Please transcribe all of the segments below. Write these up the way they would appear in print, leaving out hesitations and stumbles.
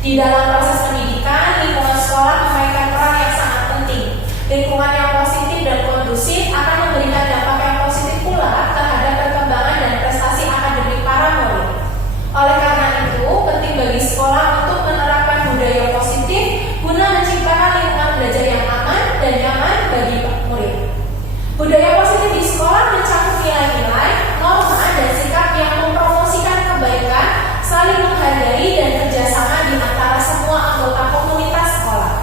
Di dalam proses pendidikan, lingkungan sekolah memainkan peran yang sangat penting. Lingkungan yang positif dan kondusif akan memberikan dampak yang positif pula terhadap perkembangan dan prestasi akademik para murid. Oleh karena itu, penting bagi sekolah untuk menerapkan budaya positif guna menciptakan lingkungan belajar yang aman dan nyaman bagi murid. Budaya positif di sekolah mencakup nilai-nilai, norma, dan sikap yang mempromosikan kebaikan, saling menghargai, dan kerjasama di antara semua anggota komunitas sekolah.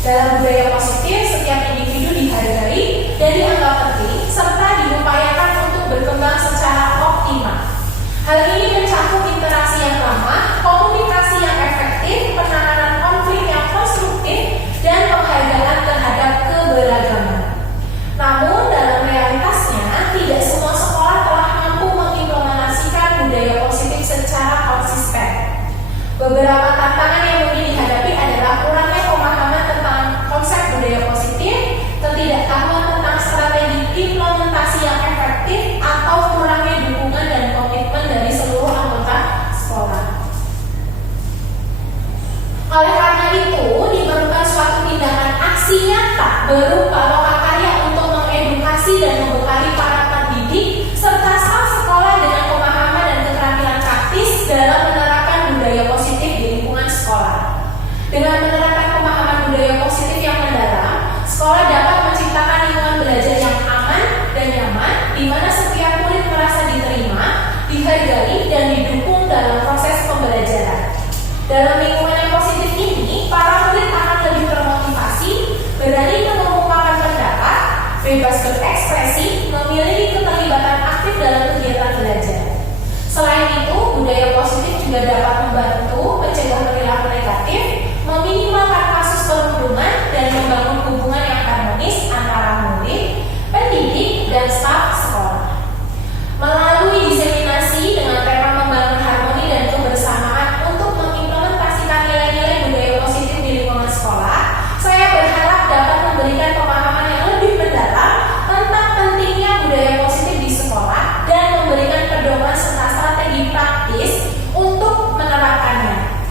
Dalam budaya positif, setiap individu dihargai dan dianggap penting, serta diupayakan untuk berkembang secara optimal. Hal ini mencakup interaksi yang ramah, komunikasi yang efektif, penanganan konflik yang konstruktif, dan penghargaan terhadap keberagaman. Namun, dalam realitasnya, tidak semua sekolah telah mampu mengimplementasikan budaya positif secara konsisten. Beberapa tantangan yang mungkin dihadapi adalah kurangnya pemahaman tentang konsep budaya positif, ketidaktahuan tentang strategi implementasi yang efektif, atau kurangnya dukungan dan komitmen dari seluruh anggota sekolah. Oleh karena itu, diperlukan suatu tindakan aksi nyata berupa lokakarya untuk mengedukasi dan membekali para pendidik serta staf sekolah dengan pemahaman dan keterampilan praktis dalam menerapkan budaya positif di lingkungan sekolah. Dengan menerapkan pemahaman budaya positif yang mendalam, sekolah dapat menciptakan lingkungan belajar yang aman dan nyaman, di mana setiap murid merasa diterima, dihargai, dan didukung dalam proses pembelajaran. Dalam lingkungan yang positif ini, para murid akan lebih termotivasi, berani mengungkapkan pendapat, bebas berekspresi, memiliki keterlibatan aktif dalam kegiatan belajar. Selain itu, budaya positif juga dapat membantu mencegah perilaku negatif, meminimalkan kasus perundungan, dan membangun hubungan yang harmonis antara murid, pendidik, dan staf sekolah. Melalui diseminasi dengan tema membangun harmoni dan kebersamaan untuk mengimplementasikan nilai-nilai budaya positif di lingkungan sekolah, saya berharap dapat memberikan pemahaman yang lebih mendalam tentang pentingnya budaya positif di sekolah dan memberikan pedoman serta strategi praktis untuk menerapkannya.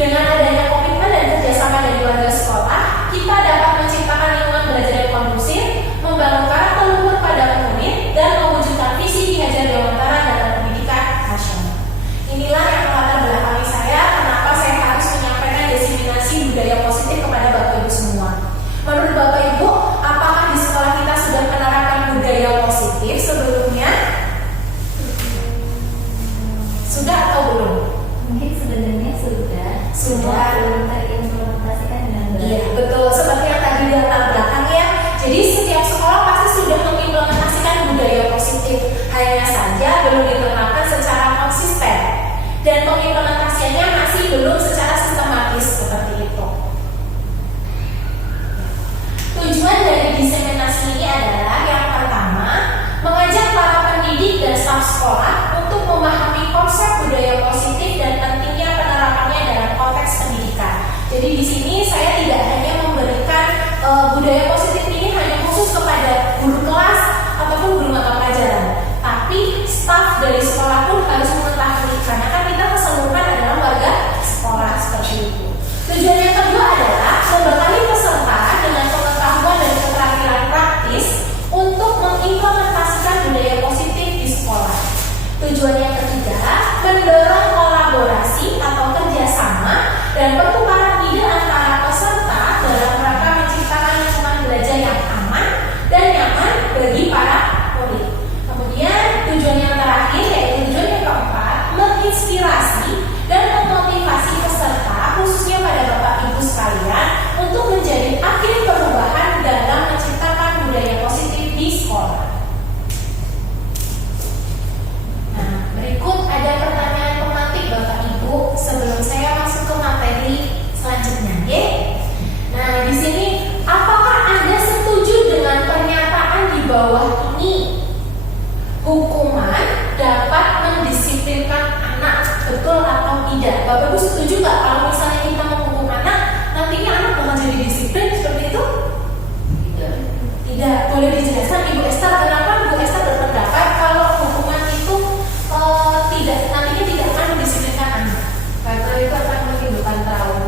Dengan adanya komitmen dan kerjasama dari warga sekolah, kita dapat menciptakan lingkungan belajar yang kondusif, membangun karakter luhur pada murid, dan mewujudkan visi Ki Hajar Dewantara dalam pendidikan nasional. Inilah yang melatar belakangi saya kenapa saya harus menyampaikan diseminasi budaya positif kepada Bapak Ibu semua. Menurut Bapak Ibu, apakah di sekolah kita sudah menerapkan budaya positif sebelumnya? Sudah atau belum? Mungkin sebenarnya sudah belum terimplementasikan dengan baik. Iya, betul. Seperti yang tadi di latar belakang ya. Jadi setiap sekolah pasti sudah mengimplementasikan budaya positif, hanya saja belum diterapkan secara konsisten dan pengimplementasiannya masih belum secara sistematis seperti itu. Tujuan dari diseminasi ini adalah yang pertama, mengajak para pendidik dan staf sekolah untuk memahami konsep budaya positif dan pentingnya penerapannya dalam konteks pendidikan. Jadi di sini saya tidak hanya memberikan budaya positif ini hanya khusus kepada guru kelas ataupun guru mata pelajaran, tapi staf dari sekolah pun harus mengetahui, karena kan kita keseluruhan adalah warga sekolah seperti itu. Tujuan yang kedua adalah membekali peserta dengan pengetahuan dan keterampilan praktis untuk mengimplementasikan budaya positif di sekolah. Tujuan yang ketiga, mendorong kolaborasi atau kerjasama dan pertukaran ide antara peserta dalam rangka menciptakan lingkungan belajar yang aman dan nyaman bagi para murid. Kemudian tujuan yang terakhir, yaitu tujuan yang keempat, menginspirasi dan memotivasi peserta, khususnya pada Bapak Ibu sekalian, untuk menjadi agen perubahan dalam menciptakan budaya positif di sekolah. Nah, berikut ada pertanyaan pemantik Bapak Ibu sebelum saya masuk ke materi selanjutnya, ya. Nah, di sini apakah Anda setuju dengan pernyataan di bawah ini? Hukuman dapat mendisiplinkan anak, betul atau tidak? Bapak Ibu setuju nggak kalau misalnya kita menghukum anak, nantinya anak bakal jadi disiplin seperti itu? Tidak. Boleh dijelaskan Ibu Esther, kenapa Ibu Esther berpendapat kalau hukuman itu nantinya tidak akan mendisiplinkan anak? Karena itu akan menimbulkan trauma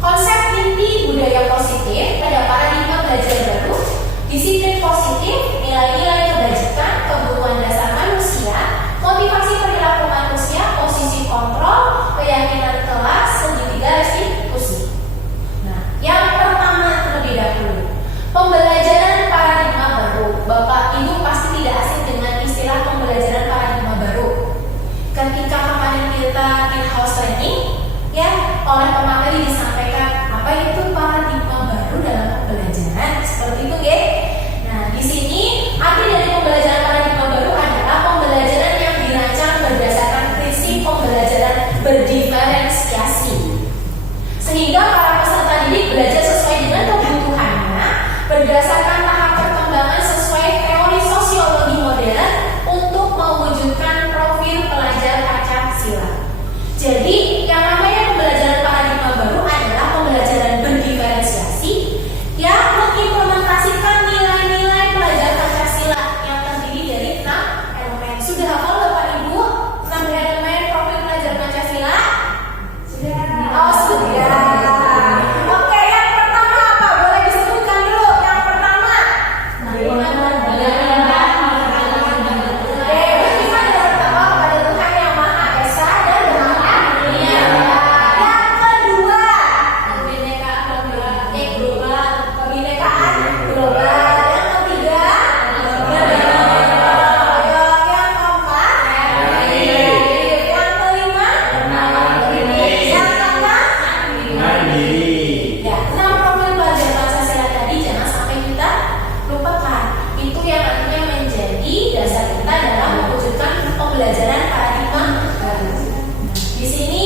Konsep inti budaya positif ada paradigma belajar baru, disiplin positif, nilai-nilai kebajikan, kebutuhan dasar manusia, motivasi perilaku manusia, posisi kontrol, keyakinan kelas, segitiga restitusi. Nah, yang pertama terlebih dahulu, pembelajaran paradigma baru. Bapak Ibu pasti tidak asing dengan istilah pembelajaran paradigma baru. Ketika kemarin kita in-house training, ya oleh pemateri disampaikan apa itu paradigma baru dalam pembelajaran seperti itu, ya. Nah, di sini arti dari pembelajaran paradigma baru adalah pembelajaran yang dirancang berdasarkan prinsip pembelajaran berdiferensiasi, sehingga para peserta didik belajar sesuai dengan kebutuhannya berdasarkan tahap perkembangan sesuai teori sosiologi modern untuk mewujudkan profil pelajar Pancasila. Jadi, yang namanya pembelajaran paradigma baru adalah pembelajaran berdiferensiasi yang mengimplementasikan nilai-nilai pelajar Pancasila yang terdiri dari 6 elemen. Sudah hafal Bapak Ibu 6 elemen profil pelajar Pancasila? Sudah. Oh, sudah. Oke, yang pertama apa? Boleh disebutkan dulu. Yang pertama. Beriman dan bertakwa kepada Tuhan Yang Maha Esa dan Maha Dunia. Yang kedua, kebinekaan global. Yang ketiga, yang keempat, yang kelima, yang keenam, ya, 6 profil pelajar Pancasila tadi jangan sampai kita lupakan. Itu yang nantinya menjadi dasar kita dalam mewujudkan pembelajaran paradigma baru. Di sini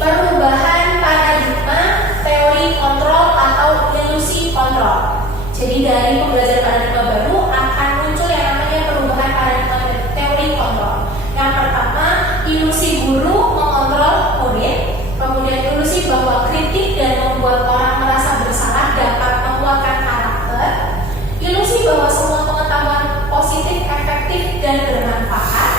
perubahan paradigma teori kontrol atau ilusi kontrol. Jadi dari pembelajaran paradigma baru akan muncul yang namanya perubahan paradigma teori kontrol. Yang pertama, ilusi guru mengontrol murid. Kemudian ilusi bahwa kritik dan membuat orang merasa bersalah dapat menguatkan karakter. Ilusi bahwa semua pengetahuan positif, efektif, dan bermanfaat.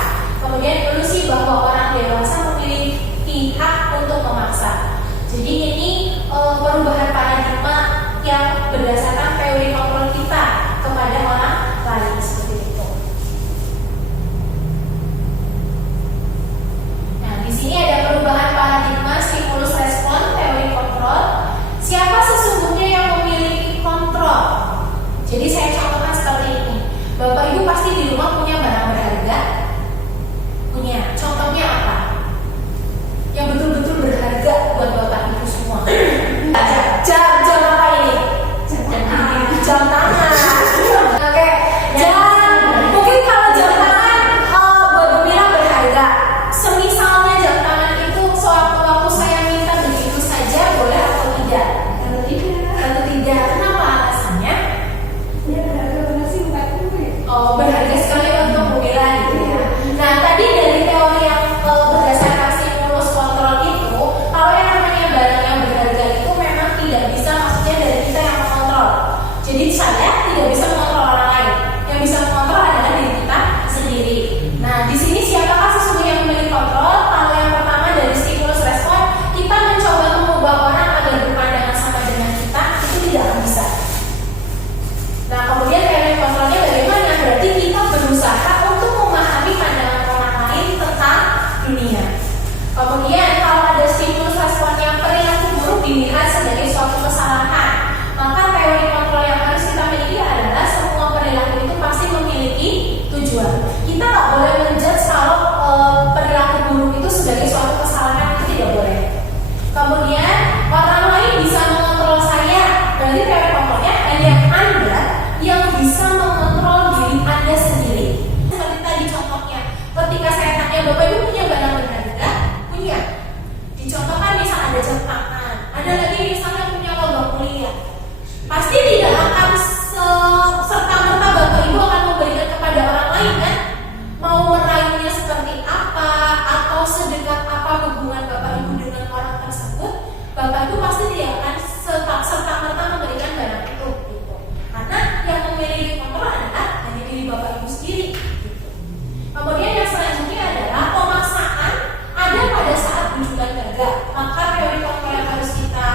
Kemudian ilusi bahwa orang dewasa memiliki hak untuk memaksa. Jadi ini perubahan paradigma yang berdasarkan teori kontrol kita kepada orang lain seperti itu. Nah, di sini ada perubahan paradigma stimulus respon teori kontrol. Siapa sesungguhnya yang memiliki kontrol? Jadi saya contohkan seperti ini. Bapak Ibu pasti di rumah punya barang berharga? Punya. Contohnya apa? Yang betul-betul berharga buat Bapak Ibu semua. Jam apa ini? Jam tangan. Oke. Mungkin kalau jam tangan buat Gembira berharga. Semisalnya jam tangan itu sewaktu-waktu saya minta begitu saja, boleh atau tidak? Tentu tidak. Kenapa alasannya? Oh, berharga sekali untuk Gembira gitu ya. Nah, tadi dari teori yang berdasarkan stimulus kontrol itu, kalau yang namanya barang yang berharga itu memang tidak bisa, maksudnya dari kita yang mengontrol. Jadi saya tidak bisa mengontrol orang lain. Yang bisa mengontrol adalah diri kita sendiri. Nah, di sini siapakah sesungguhnya yang memiliki kontrol? Kalau yang pertama dari stimulus respon, kita mencoba mengubah orang agar berpandangan sama dengan kita, itu tidak akan bisa. Nah, kemudian teori kontrolnya bagaimana? Berarti kita berusaha untuk memahami pandangan orang lain tentang dunia. Kemudian kalau ada stimulus respon yang perilaku buruk dilihat sebagai suatu kesalahan, maka teori kontrol yang harus kita miliki adalah semua perilaku itu pasti memiliki tujuan. Kita nggak boleh menjudge kalau perilaku buruk itu sebagai suatu kesalahan, itu tidak boleh. Kemudian orang lain bisa mengontrol saya, berarti teori kontrolnya hanya Anda yang bisa mengontrol diri Anda sendiri. Seperti tadi contohnya, ketika saya tanya Bapak Ibu punya barang berharga? Punya. Dicontohkan misal ada jam tangan, ada lagi misalnya punya logam mulia. Pasti tidak akan serta-merta Bapak Ibu akan memberikan kepada orang lain kan? Mau meraihnya seperti apa atau sedekat apa hubungan Bapak Ibu dengan orang tersebut, Bapak Ibu pasti tidak akan serta-merta memberikan barang itu gitu. Karena yang memiliki kontrol adalah hanya diri Bapak Ibu sendiri gitu. Kemudian yang selanjutnya adalah pemaksaan ada pada saat bujukan gagal. Maka teori kontrol yang harus kita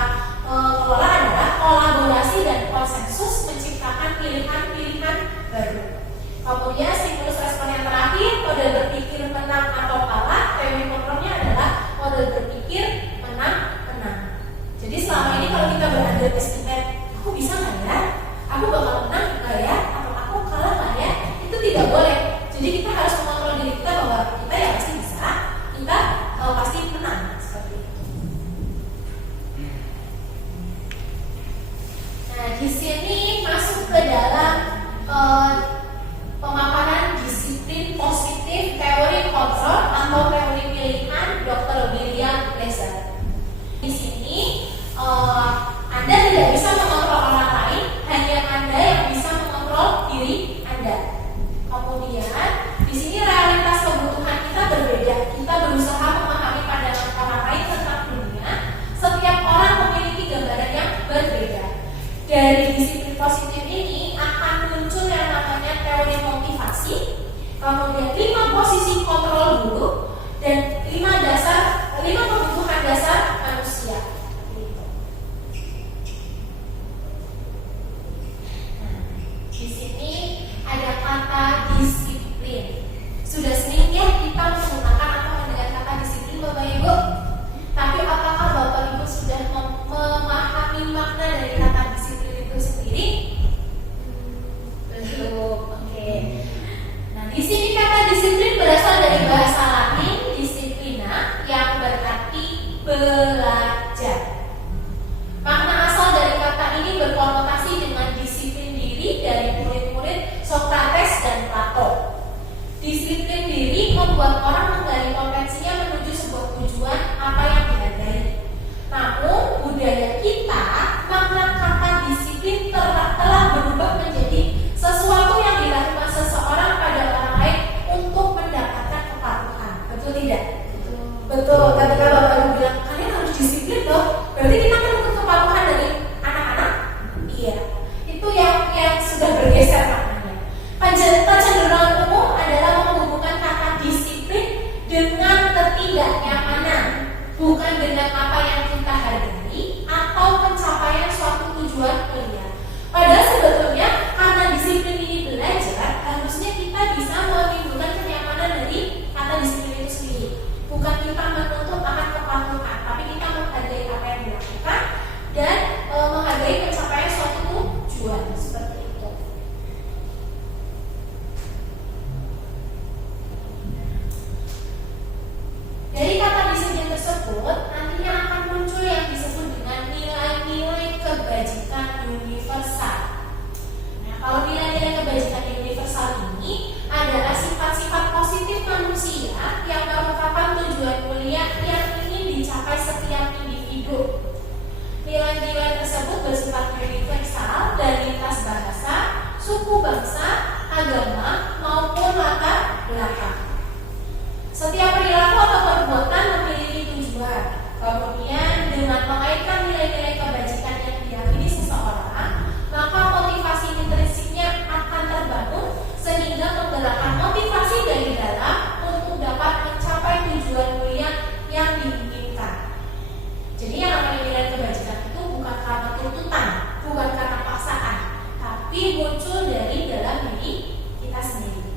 Nilai-nilai tersebut bersifat universal dan lintas bahasa, suku bangsa, agama, maupun latar belakang. Setiap perilaku atau perbuatan memiliki tujuan. Kemudian dengan mengaitkan nilai-nilai kebajikan yang diyakini seseorang, maka motivasi intrinsiknya akan terbangun sehingga menggerakkan motivasi dari dalam untuk dapat mencapai tujuan mulia yang diinginkan. Jadi yang namanya nilai kebajikan itu bukan karena tuntutan, bukan karena paksaan, tapi muncul dari dalam diri kita sendiri.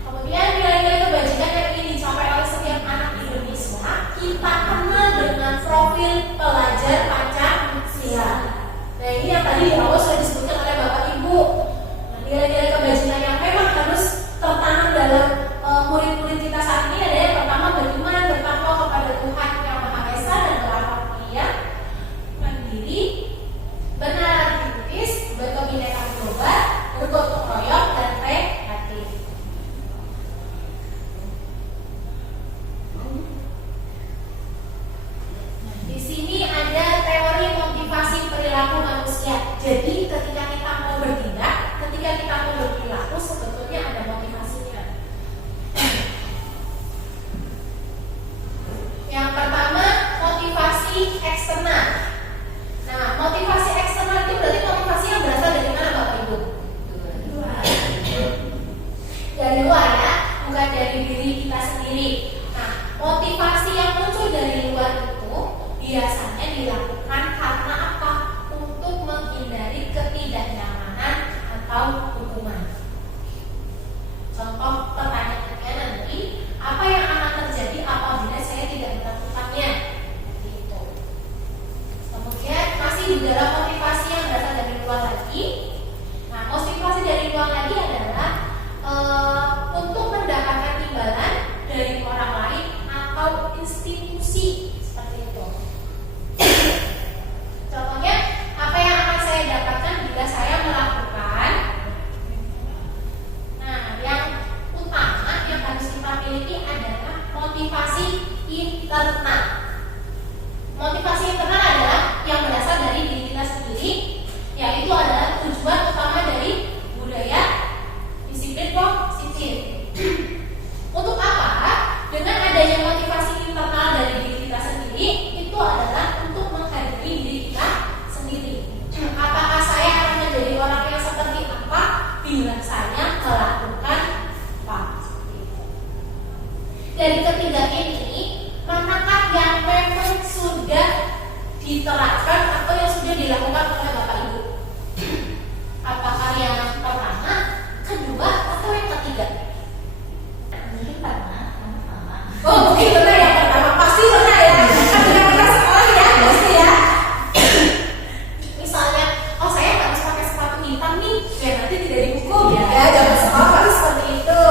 Kemudian nilai-nilai kebajikan yang ingin dicapai oleh setiap anak Indonesia kita kenal dengan profil pelajar Pancasila. Nah ini yang tadi di awal sudah disebutkan oleh Bapak Ibu. Nah, nilai-nilai kebajikan yang memang harus tertanam dalam murid-murid kita saat ini adalah yang pertama beriman, bertakwa kepada Tuhan yang Maha Esa dan berakhlak mulia, mandiri, benar kritis, berkebinekaan global, bergotong royong dan kreatif. Nah, di sini ada teori motivasi perilaku manusia. Jadi ketika kita mau bertindak, ketika kita mau berperilaku, sebetulnya ada motivasinya. Yang pertama, motivasi eksternal. Nah, motivasi eksternal itu berarti motivasi yang berasal dari mana, Bapak Ibu? Dari luar ya, bukan dari diri kita sendiri. Nah, motivasi yang muncul dari luar itu biasanya dilakukan karena apa? Untuk menghindari ketidaknyamanan atau hukuman. Contoh pertanyaannya nanti, apa yang akan terjadi apabila saya tidak melakukannya? Gitu. Kemudian masih di dalam motivasi yang berasal dari luar lagi. Nah, motivasi dari luar lagi adalah untuk mendapatkan imbalan dari orang lain atau institusi seperti itu. Contohnya, apa yang akan saya dapatkan jika saya melakukan? Nah, yang utama yang harus kita miliki adalah motivasi internal. Motivasi internal adalah yang berasal dari diri kita sendiri, yaitu adalah tujuan utama dari budaya disiplin positif. Untuk apa? Dengan adanya motivasi internal dari diri kita sendiri, itu adalah untuk menghargai diri kita sendiri. Apakah saya akan menjadi orang yang seperti apa bila saya melakukan apa? Dari ketiga ini, manakah yang memang sudah diterapkan atau yang sudah dilakukan oleh Bapak Ibu? Apakah yang pertama, kedua, atau yang ketiga? Mungkin pernah, yang pertama. Oh, mungkin benar yang pertama. Pasti benar ya. Ketika kita sekolah ya, pasti ya. Misalnya, oh saya harus pakai sepatu hitam nih, biar nanti tidak dihukum. Ya, zaman sekolah pasti seperti itu.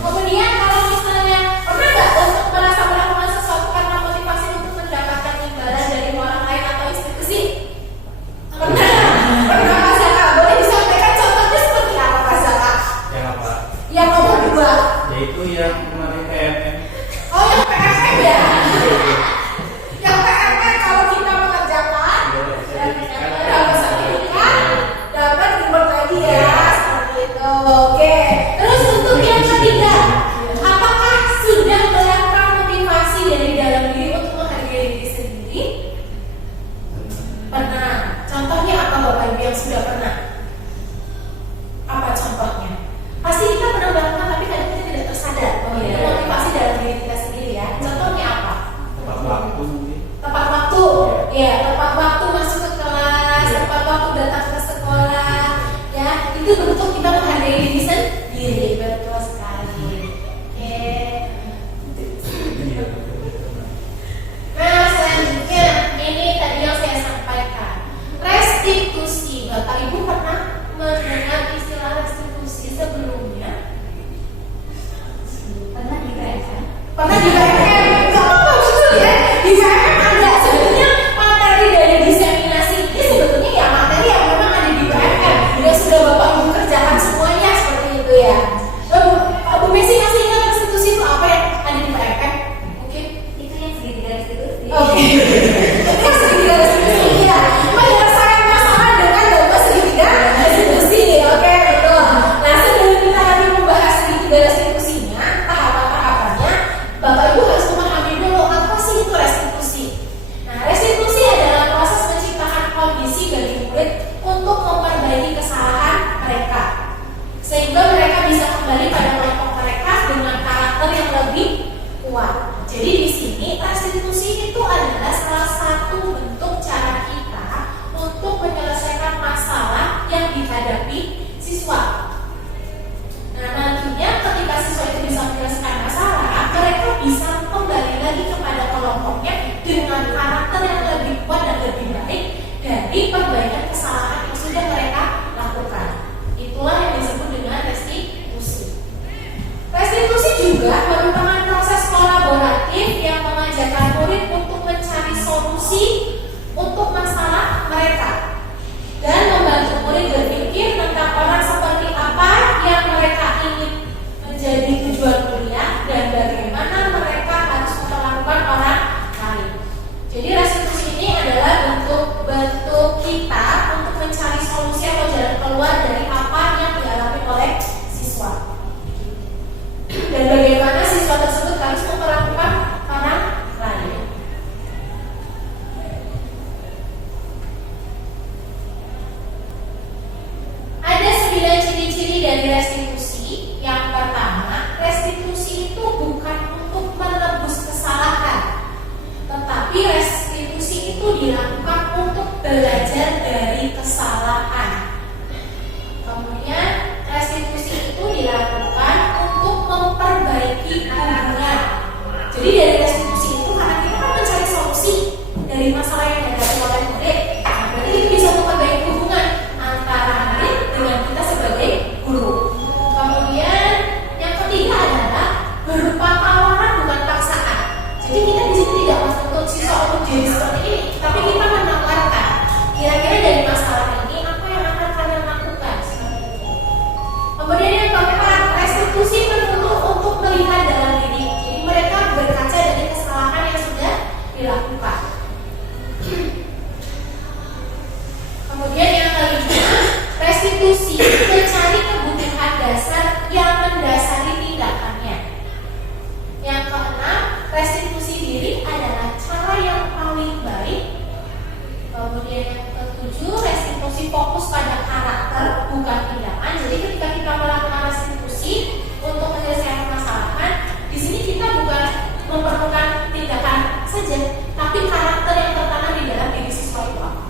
Kemudian kalau misalnya pernah nggak untuk merasa melakukan sesuatu karena motivasi untuk mendapatkan imbalan dari orang lain atau institusi? Pernah. Pernah Mas Zaka? Boleh disampaikan contohnya seperti apa Mas Zaka? Yang apa? Yang nomor 2. Yaitu yang kemarin PMN. Oh, yang PMN ya? Yang PMN kalau kita mengerjakan dapat sertifikat, dapat reward lagi ya, seperti itu. Oke. Terus untuk yang ketiga, apakah sudah melakukan motivasi dari dalam diri untuk menghargai diri sendiri? Pernah. Contohnya apa Bapak Ibu yang sudah pernah? Apa contohnya? Pasti kita pernah melakukan, tapi kadang kita tidak tersadar. Oh iya. Motivasi dalam diri kita sendiri ya. Contohnya apa? Tepat waktu mungkin. Tepat waktu, ya, tepat waktu masuk ke kelas, tepat waktu datang ke sekolah, ya, itu bentuk kita menghargai diri sendiri, betul sekali. Oke. Nah, selanjutnya ini tadi yang saya sampaikan, restitusi. Bapak Ibu pernah solusi untuk masalah mereka dan membantu murid berpikir tentang orang seperti apa yang mereka ingin menjadi tujuan kuliah dan bagaimana mereka harus memperlakukan orang lain. Jadi restitusi ini adalah bentuk kita untuk mencari solusi atau jalan keluar dari apa yang dialami oleh siswa dan bagaimana siswa tersebut harus memperlakukan orang lain. Ada 9 ciri-ciri dari restitusi. Yang pertama, restitusi itu bukan untuk menebus kesalahan, tetapi restitusi itu dilakukan untuk belajar dari kesalahan. Kemudian restitusi itu dilakukan untuk memperbaiki hubungan. Jadi dari restitusi itu karena kita kan mencari solusi dari masalah yang dihadapi oleh murid, nah, berarti itu bisa memperbaiki hubungan antara murid dengan kita sebagai guru. Kemudian yang ketiga adalah berupa tawaran bukan paksaan. Jadi kita di sini tidak menuntut siswa untuk jadi seperti ini, tapi kita menawarkan kira-kira dari masalah ini apa yang akan kalian lakukan. Kemudian yang keempat, restitusi menuntut untuk melihat dalam diri. Jadi mereka berkaca dari kesalahan yang sudah dilakukan. Kemudian yang kelima, restitusi mencari kebutuhan dasar yang mendasari tindakannya. Yang keenam, restitusi diri adalah cara yang paling baik. Kemudian yang ketujuh, restitusi fokus pada karakter bukan tindakan. Jadi ketika kita melakukan restitusi untuk menyelesaikan permasalahan, di sini kita bukan memerlukan tindakan saja, tapi karakter yang tertanam di dalam diri siswa itu apa.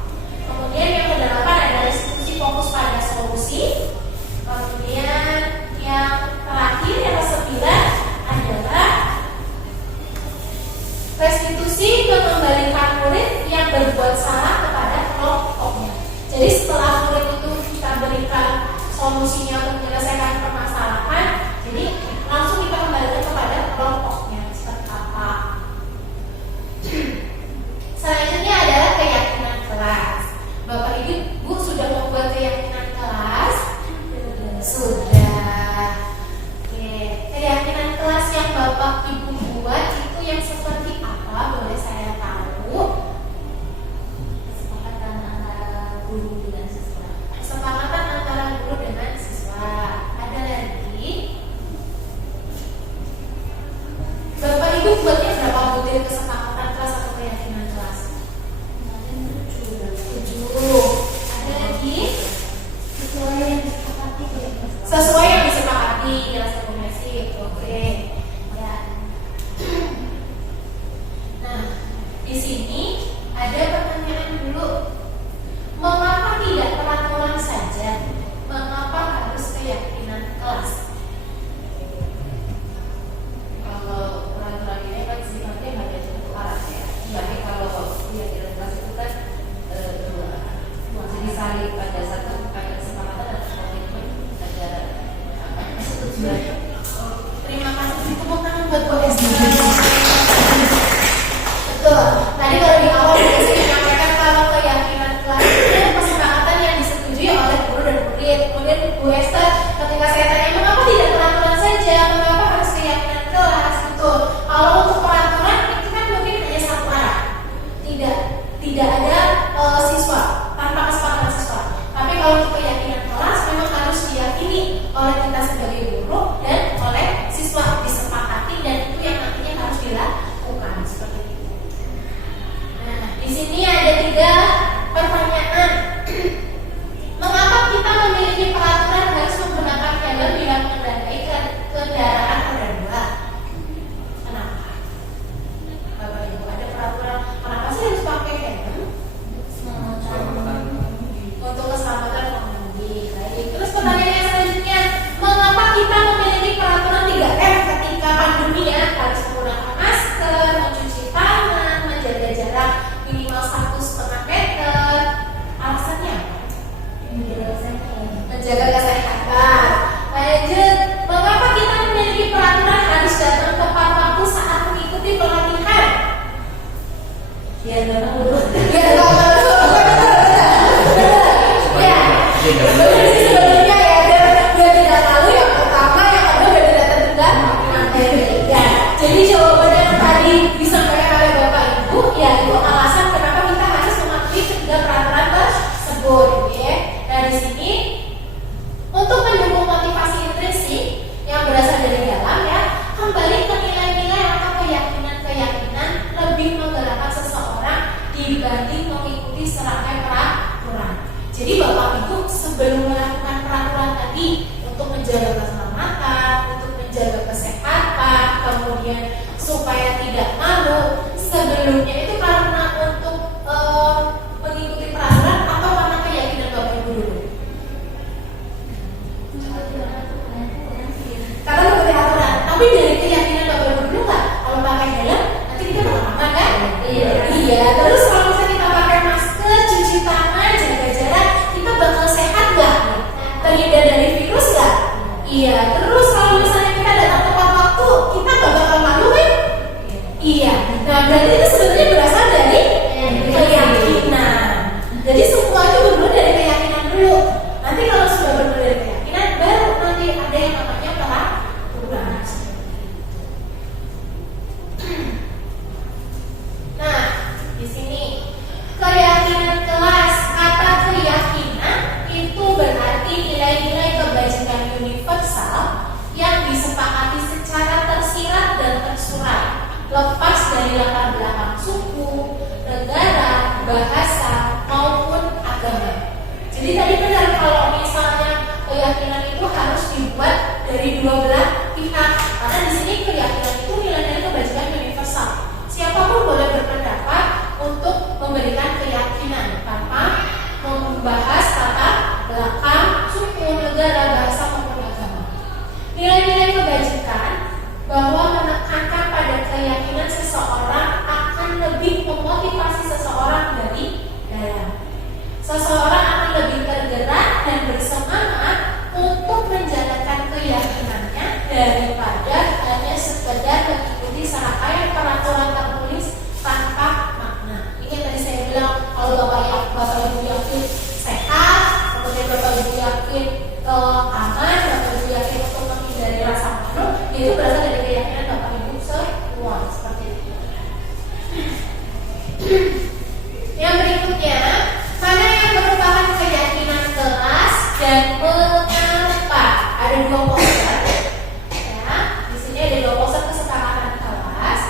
Kemudian yang kedelapan ada restitusi fokus pada solusi. Kemudian yang terakhir yang kesembilan adalah restitusi mengembalikan murid yang berbuat salah kepada kelompoknya. Jadi setelah murid itu kita berikan solusinya untuk menyelesaikan permasalahan, jadi langsung kita kembalikan kepada kelompoknya seperti apa. Selanjutnya adalah keyakinan kelas. Bapak Ibu sudah membuat keyakinan kelas? Sudah. Oke. Keyakinan kelas yang Bapak Ibu buat itu yang seperti apa? Boleh saya tahu? Kesepakatan antara guru dengan siswa. Kesepakatan antara guru dengan siswa. Ada lagi? Bapak Ibu buatnya berapa butir kesepakatan kelas atau keyakinan kelas? 7. Ada lagi? Sesuai yang disepakati kelas komunikasi. Oke. Ya. Nah, di sini ada pertanyaan dulu. Mengapa tidak peraturan saja? Mengapa harus keyakinan kelas? Kalau peraturan ini kan sifatnya hanya satu arah ya. Tapi kalau keyakinan kelas itu kan dua. Jadi saling pada satu ada kesepakatan dan komitmen ada persetujuan. Terima kasih. Tepuk tangan buat Bu Esther. Betul. Tadi kalau di awal saya menyampaikan kalau keyakinan kelas itu kesepakatan yang disetujui oleh guru dan murid. Kemudian Bu Esther ketika saya tanya mengapa tidak peraturan saja, mengapa harus keyakinan kelas? Betul. Kalau untuk peraturan itu kan mungkin hanya satu arah. Tidak ada siswa tanpa kesepakatan siswa. Tapi tersebut, ya. Nah, di sini untuk mendukung motivasi intrinsik yang berasal dari dalam, ya, kembali ke nilai-nilai atau keyakinan-keyakinan lebih menggerakkan seseorang dibanding mengikuti serangkaian peraturan. Jadi Bapak Ibu sebelum melakukan peraturan tadi untuk menjaga keselamatan, untuk menjaga kesehatan, kemudian supaya tidak malu, sebelumnya itu karena untuk mengikuti peraturan atau karena keyakinan Bapak Ibu dulu? Karena mengikuti aturan, tapi dari keyakinan Bapak Ibu dulu nggak? Kalau pakai helm nanti kita bakal aman kan? Iya. Terus kalau misalnya kita pakai masker, cuci tangan, jaga jarak, kita bakal sehat nggak? Terhindar dari virus nggak? Iya. Terus kalau misalnya kita datang tepat waktu, kita nggak bakal malu kan? Iya. Nah, berarti itu sebenarnya berasal dari keyakinan. Jadi semua itu bermula dari keyakinan dulu. Nanti kalau sudah bermula dari keyakinan, baru nanti ada yang namanya peraturan. Nah, di sini keyakinan kelas, kata keyakinan itu berarti nilai-nilai kebajikan universal yang disepakati secara tersirat dan tersurat, lepas dari latar belakang suku, negara, bahasa maupun agama. Jadi tadi benar kalau misalnya keyakinan itu harus dibuat dari dua belah pihak, karena di sini keyakinan itu nilai-nilai kebajikan universal. Siapapun boleh berpendapat untuk memberikan keyakinan tanpa membahas latar belakang suku, negara, bahasa maupun agama. Nilai-nilai kebajikan bahwa menekankan pada keyakinan seseorang akan lebih memotivasi seseorang dari dalam. Seseorang akan lebih tergerak dan bersemangat untuk menjalankan keyakinannya daripada hanya sekedar mengikuti serangkaian peraturan tertulis tanpa makna. Ini yang tadi saya bilang, kalau Bapak Ibu yakin sehat, kemudian Bapak Ibu yakin aman, Bapak Ibu yakin untuk menghindari rasa malu, itu berasal dari keyakinan Bapak Ibu semua, seperti itu. Yang berikutnya, mana yang merupakan keyakinan kelas dan mengapa? Ada dua poster, ya. Di sini ada dua poster kesepakatan kelas.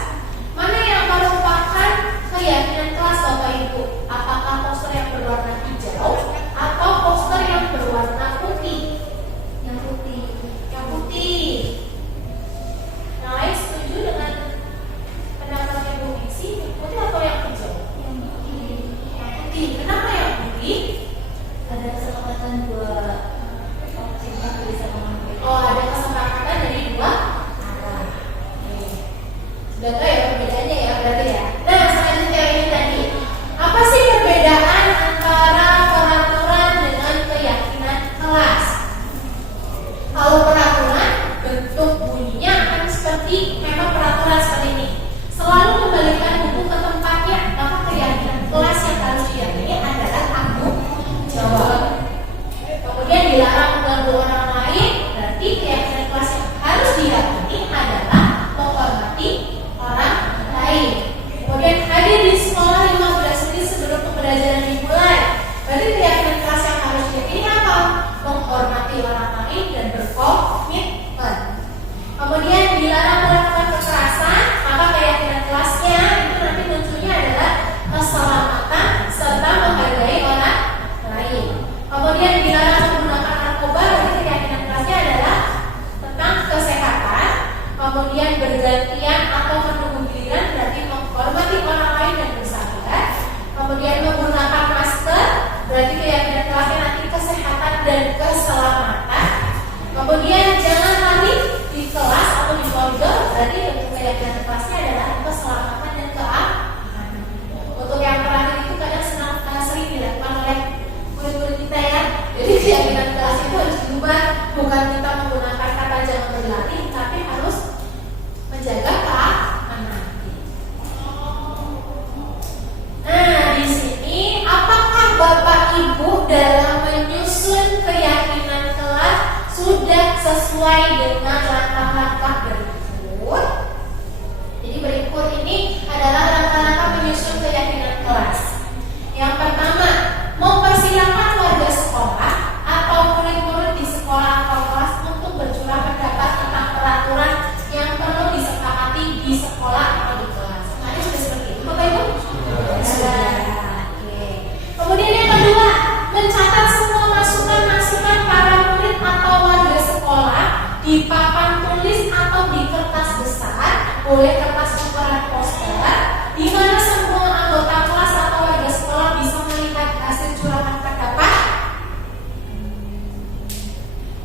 Mana yang merupakan keyakinan kelas Bapak Ibu? Apakah poster yang berwarna hijau atau poster yang berwarna putih? Yang putih. Yang putih. Yang lain setuju dengan pendapatnya Bu Miksi? Yang putih atau yang hijau? Yang putih. Yang putih. Kenapa yang putih? Ada kesepakatan dua opsi yang bisa mengambil. Oh, ada kesepakatan dari dua arah. Sudah tahu ya perbedaannya ya berarti ya. Nah, selanjutnya ini tadi, apa sih perbedaan antara peraturan dengan keyakinan kelas? Kalau peraturan, bentuk bunyinya akan seperti memang peraturan seperti ini. Selalu kembalikan buku ke tempatnya, maka keyakinan kelas yang harus diyakini adalah tanggung jawab. Kemudian dilarang mengganggu orang lain, berarti keyakinan kelas yang harus diyakini adalah menghormati orang lain. Kemudian hadir di sekolah 15 menit sebelum pembelajaran dimulai, berarti keyakinan kelas yang harus diyakini apa? Menghormati orang lain dan berkomitmen. Kemudian dilarang melakukan kekerasan, maka keyakinan kelasnya itu nanti munculnya adalah keselamatan serta menghargai orang lain. Kemudian dilarang menggunakan narkoba, berarti keyakinan kelasnya adalah tentang kesehatan. Kemudian bergantian atau menunggu giliran, berarti menghormati orang lain dan bersabar. Kemudian menggunakan masker, berarti keyakinan kelasnya nanti kesehatan dan keselamatan. Kemudian jangan lari di kelas atau di koridor, berarti bentuk keyakinan kelasnya adalah keselamatan dan keamanan. Untuk yang terakhir itu kadang sering dilakukan oleh murid-murid kita ya. Jadi keyakinan kelas itu harus diubah, bukan kita menggunakan kata jangan berlari, tapi harus menjaga keamanan. Nah, di sini apakah Bapak Ibu dalam menyusun keyakinan kelas sudah sesuai di papan tulis atau di kertas besar, boleh kertas ukuran poster, di mana semua anggota kelas atau warga sekolah bisa melihat hasil curahan pendapat.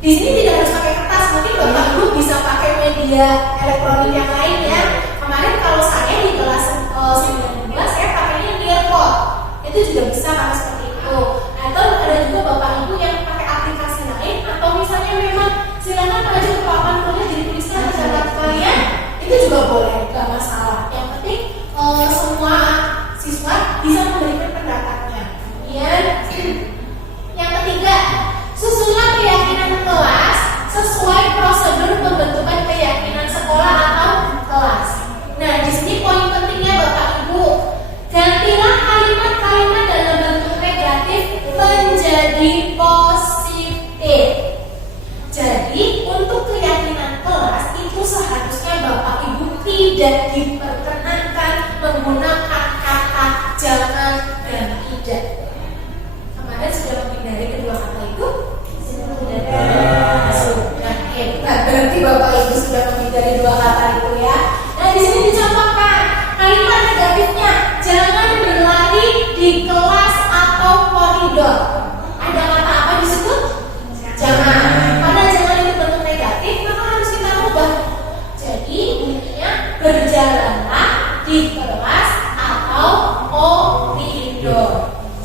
Di sini tidak harus pakai kertas, mungkin Bapak Ibu bisa pakai media elektronik yang lain ya. Kemarin kalau saya di kelas 19 saya pakainya Nearpod, itu juga bisa pakai seperti itu. Atau ada juga Bapak Ibu yang pakai aplikasi lain, atau misalnya memang silakan maju ke papan tulis jadi tuliskan pendapat kalian, itu juga boleh, nggak masalah. Yang penting semua siswa bisa memberikan pendapatnya. Kemudian yang ketiga, susunan keyakinan kelas sesuai prosedur pembentukan keyakinan sekolah atau kelas. Nah, di sini poin pentingnya Bapak Ibu, gantilah kalimat-kalimat dalam bentuk negatif menjadi positif. Jadi, untuk keyakinan kelas itu seharusnya Bapak Ibu tidak diperkenankan menggunakan kata jangan dan tidak. Kemarin sudah menghindari kedua kata itu. Nah, hebat, berarti Bapak Ibu sudah menghindari dua kata itu ya. Nah, di sini dicontohkan kalimat negatifnya, jangan berlari di kelas atau koridor. Ada kata apa disebut? Jangan. Karena jangan itu bentuk negatif, maka harus kita ubah. Jadi bunyinya berjalanlah di kelas atau koridor.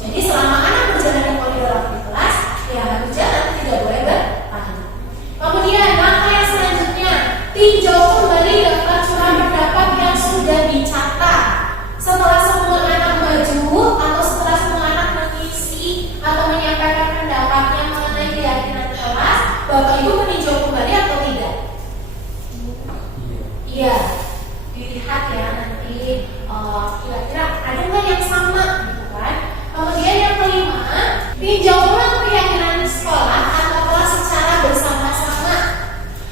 Jadi selama anak berjalan di koridor atau di kelas, ya harus jalan, tidak boleh berlari. Kemudian langkah yang selanjutnya, tinjau kembali daftar curahan pendapat yang sudah dicatat. Setelah semua anak maju atau setelah semua anak mengisi atau menyampaikan pendapatnya mengenai keyakinan kelas, Bapak Ibu meninjau kembali atau tidak? Iya, dilihat ya nanti kira-kira ada nggak yang sama gitu kan. Kemudian yang kelima, tinjau ulang keyakinan sekolah atau kelas secara bersama-sama.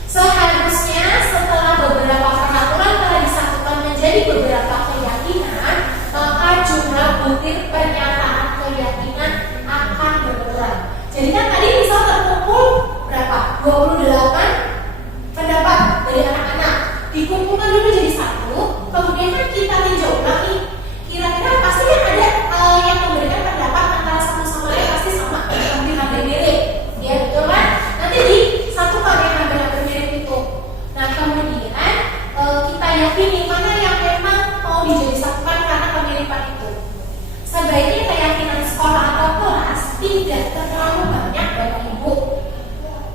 Seharusnya setelah beberapa peraturan telah disatukan menjadi beberapa keyakinan, maka jumlah butir pernyataan keyakinan akan berkurang. Jadi kan tadi misal terkumpul berapa? 28 pendapat dari anak-anak. Dikumpulkan dulu jadi satu, kemudian kan kita tinjau ulang nih. Kira-kira pasti kan ada yang memberikan pendapat antara satu sama lain pasti sama, hampir mirip. Ya betul kan? Nanti disatukan yang hampir mirip itu. Nah kemudian kita yakini mana yang memang mau dijadi satukan karena kemiripan itu. Sebaiknya keyakinan sekolah atau kelas tidak terlalu banyak Bapak Ibu.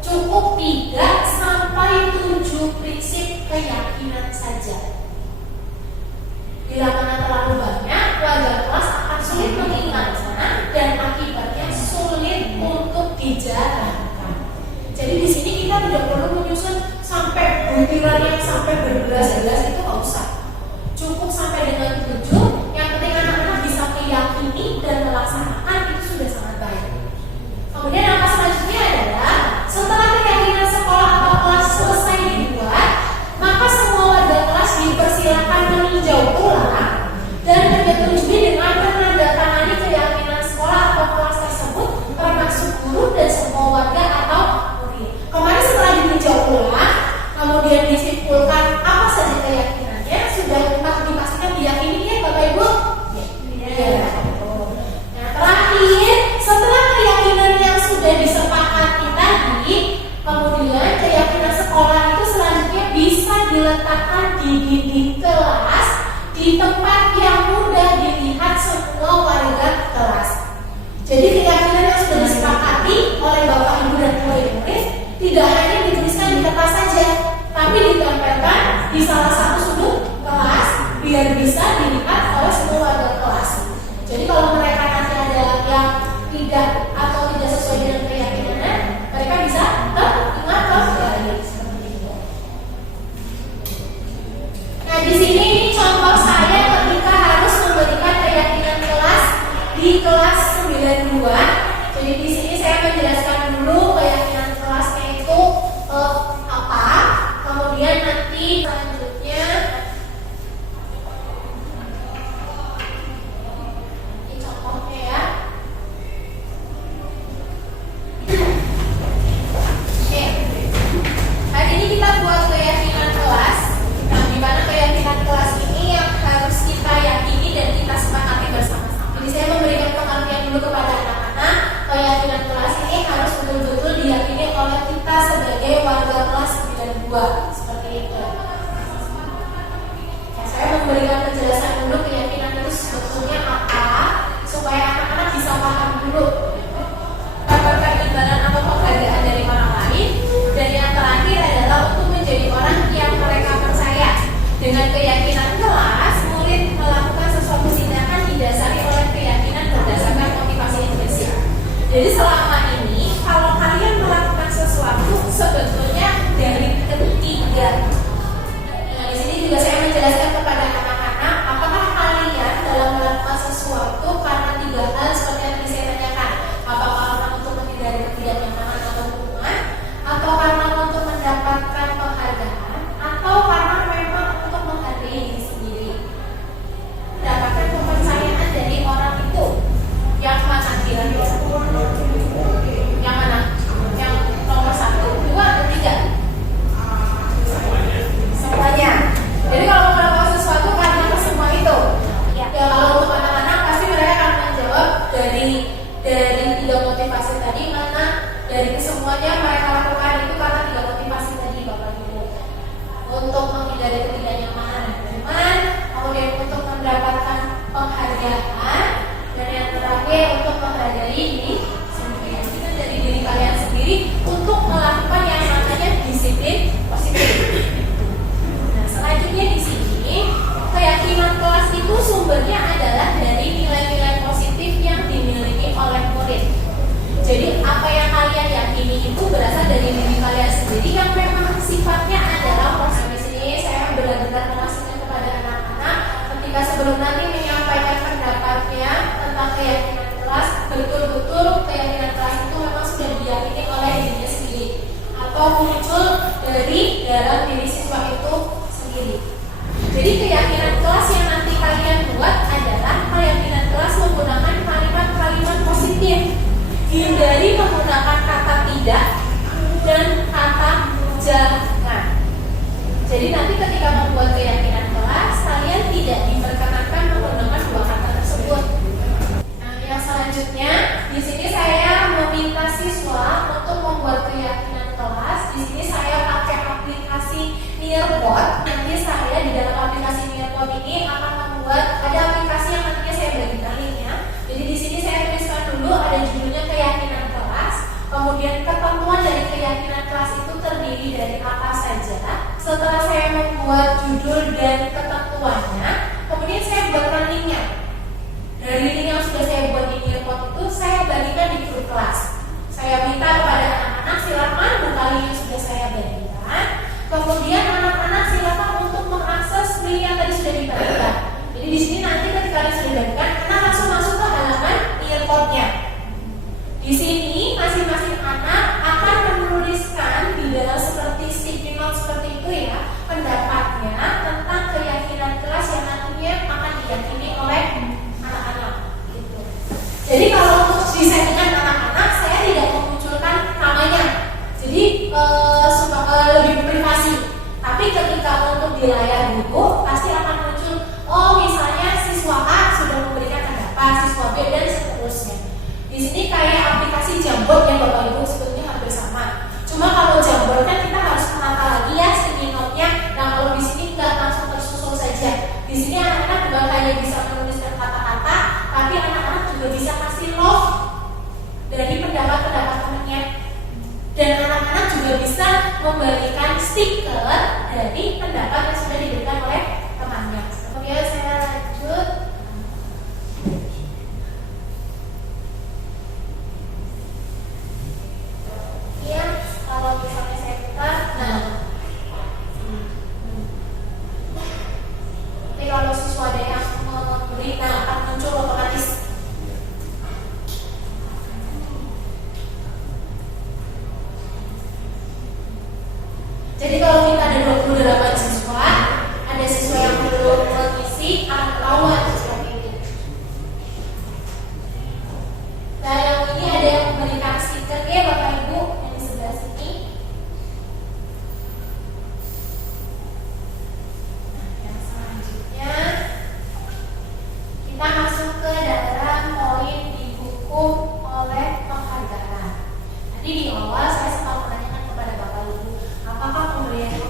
Cukup 3 sampai 7 prinsip keyakinan saja. Bila mana terlalu banyak, warga kelas akan sulit mengingatnya dan akibatnya sulit untuk dijalankan. Jadi di sini kita tidak perlu menyusun sampai butiran yang sampai berbelas-belas itu nggak usah. Cukup sampai dengan 7. Yang penting anak-anak bisa meyakini dan melaksanakan, itu sudah sangat baik. Kemudian langkah selanjutnya adalah setelah keyakinan sekolah atau kelas selesai dibuat, maka semua warga kelas dipersilakan meninjau ulang dan menyetujui dengan menandatangani keyakinan sekolah atau kelas tersebut, termasuk guru dan semua warga atau murid. Kemarin setelah ditinjau ulang, kemudian disimpulkan apa saja keyakinannya, sudah dipastikan diyakini ya Bapak Ibu? Ya. Nah terakhir, setelah keyakinan yang sudah disepakati tadi, kemudian keyakinan sekolah itu selanjutnya bisa diletakkan di dinding kelas di tempat yang mudah dilihat semua warga kelas. Jadi keyakinan yang sudah disepakati oleh Bapak Ibu dan murid-murid tidak hanya dituliskan di kertas saja, tapi ditempelkan di salah satu sudut kelas biar bisa dilihat oleh semua warga kelas. Jadi kalau mereka nanti ada yang tidak atau tidak sesuai dengan keyakinannya, mereka bisa ingat kembali seperti itu. Nah di sini ini contoh saya ketika harus memberikan keyakinan kelas di kelas 92. Jadi di sini saya menjelaskan dulu keyakinan kelasnya itu apa, kemudian nanti selanjutnya ini contohnya ya. Oke, hari ini 2 seperti itu. Ya, saya memberikan penjelasan dulu keyakinan itu sebetulnya apa supaya anak-anak bisa paham dulu dapatkan imbalan atau penghargaan dari orang lain. Dan yang terakhir adalah untuk menjadi orang yang mereka percaya. Dengan keyakinan kelas, murid melakukan sesuatu tindakan didasari oleh keyakinan berdasarkan motivasi intrinsik. Jadi selama ini kalau kalian melakukan sesuatu sebetulnya dari ketiga. Nah, di sini juga saya menjelaskan kepada anak-anak, apakah kalian dalam melakukan sesuatu karena 3 hal seperti yang tadi saya tanyakan, apakah karena untuk menghindari ketidaknyamanan atau hubungan, atau karena untuk mendapatkan penghargaan, atau karena memang untuk menghargai diri sendiri, mendapatkan kepercayaan dari orang itu. Yang mana kira-kira? Yang mana? Yang nomor 1, 2, atau 3? Semuanya. Jadi kalau melakukan sesuatu karena semua itu, ya kalau untuk anak-anak pasti mereka akan menjawab dari 3 motivasi tadi, karena dari kesemuanya mereka lakukan itu karena 3 motivasi tadi, Bapak Ibu. Untuk menghindari ketidaknyamanan dan hubungan, kemudian untuk mendapatkan penghargaan, dan yang terakhir untuk menghargai diri sendiri. Itu dari diri kalian sendiri untuk melakukan yang namanya disiplin positif. Nah, selanjutnya di sini keyakinan kelas itu sumbernya adalah dari nilai-nilai positif yang dimiliki oleh murid. Jadi apa yang kalian yakini itu berasal dari diri kalian sendiri yang memang sifatnya adalah positif. Di sini saya benar-benar memastikan kepada anak-anak ketika sebelum nanti menyampaikan pendapatnya tentang keyakinan kelas, betul-betul keyakinan kelas itu memang sudah diyakini oleh dirinya sendiri atau muncul dari dalam diri siswa itu sendiri. Jadi keyakinan kelas yang nanti kalian buat adalah keyakinan kelas menggunakan kalimat-kalimat positif. Hindari menggunakan kata tidak dan kata jangan. Jadi nanti ketika membuat keyakinan kelas, kalian tidak diperkenankan menggunakan 2 kata tersebut. Nah, yang selanjutnya di sini saya meminta siswa untuk membuat keyakinan kelas. Di sini saya pakai aplikasi Nearpod. Nanti saya di dalam aplikasi Nearpod ini akan membuat ada aplikasi yang nantinya saya bagikan linknya. Jadi di sini saya tuliskan dulu ada judulnya keyakinan kelas. Kemudian ketentuan dari keyakinan kelas itu terdiri dari apa saja. Setelah saya membuat judul dan ketentuannya, kemudian saya buatkan linknya. Dari link yang sudah saya buat di Nearpod itu saya bagikan di grup kelas. Saya minta kepada anak-anak silakan buka link yang sudah saya bagikan. Kemudian anak-anak silakan untuk mengakses link yang tadi sudah dibagikan. Jadi di sini nanti ketika kalian sudah bagikan, anak langsung masuk ke halaman Nearpodnya. Di sini masing-masing anak akan menuliskan di dalam seperti sticky note seperti itu ya, pendapatnya tentang keyakinan kelas yang nantinya akan diyakini oleh anak-anak. Gitu. Jadi kalau untuk disettingan anak-anak, saya tidak memunculkan namanya. Jadi lebih privasi. Tapi ketika untuk di layar buku pasti akan muncul, oh misalnya siswa A sudah memberikan pendapat, siswa B dan seterusnya. Di sini kayak aplikasi Jamboard yang Bapak Ibu sebetulnya hampir sama. Cuma kalau Jamboard kan kita harus menata lagi ya sticky note-nya. Nah kalau di sini nggak langsung tersusun saja. Di sini anak-anak bukan hanya bisa menuliskan kata-kata, tapi anak-anak juga bisa kasih love dari pendapat-pendapat temannya. Dan anak-anak juga bisa memberikan stiker dari pendapat yang sudah diberikan oleh temannya. Kemudian saya lanjut. Ya, kalau misalnya saya buka, nanti kalau siswa ada yang memberi, akan muncul otomatis. Jadi kalau kita ada 28 siswa, ada siswa yang belum mengisi, akan ketahuan seperti ini. Nah yang ini ada yang memberikan stiker ya Bapak Ibu yang di sebelah sini. Nah yang selanjutnya kita masuk ke dalam poin didukung oleh penghargaan. Tadi di awal saya sempat menanyakan kepada Bapak Ibu, apakah pemberian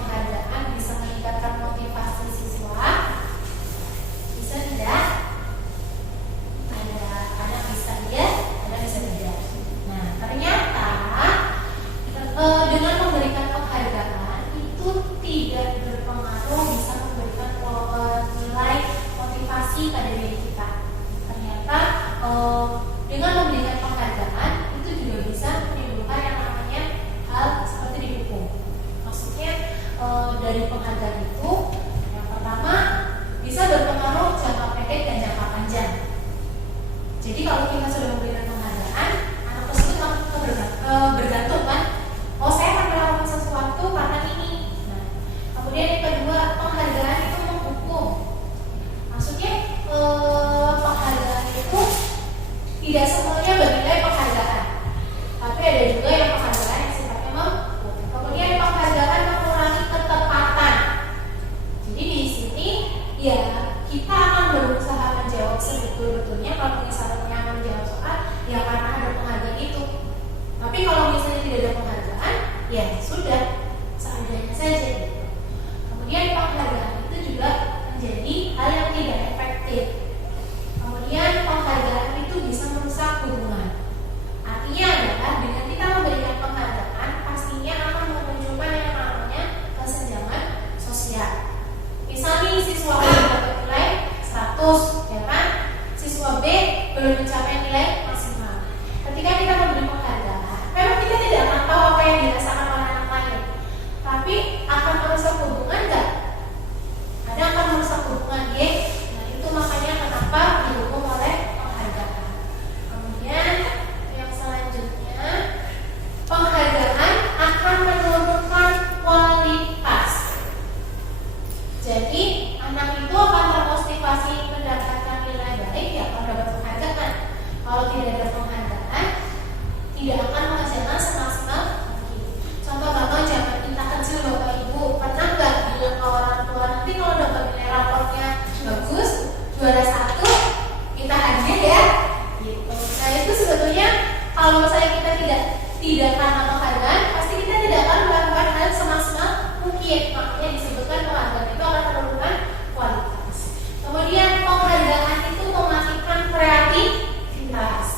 misalnya kita tidak karena penghargaan, pasti kita tidak akan melakukan hal semaksimal mungkin. Makanya disebutkan penghargaan itu akan menurunkan kualitas. Kemudian penghargaan itu mematikan kreativitas.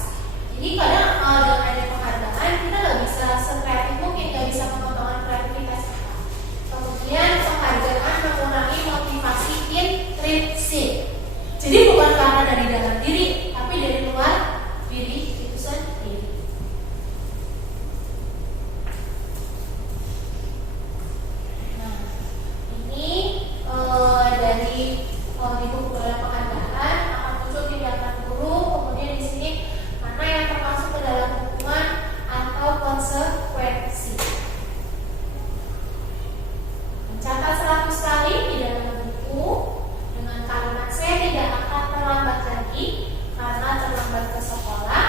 Jadi kadang dengan ada penghargaan kita nggak bisa sekreatif mungkin, nggak bisa mengembangkan kreativitas kita. Kemudian penghargaan mengurangi motivasi intrinsik. Jadi bukan karena dari dalam diri, tapi dari luar diri itu sendiri. Nah, ini dari di buku penghargaan akan muncul tindakan guru. Kemudian di sini mana yang termasuk ke dalam hukuman atau konsekuensi. Mencatat 100 kali di dalam buku dengan kalimat saya tidak akan terlambat lagi karena terlambat ke sekolah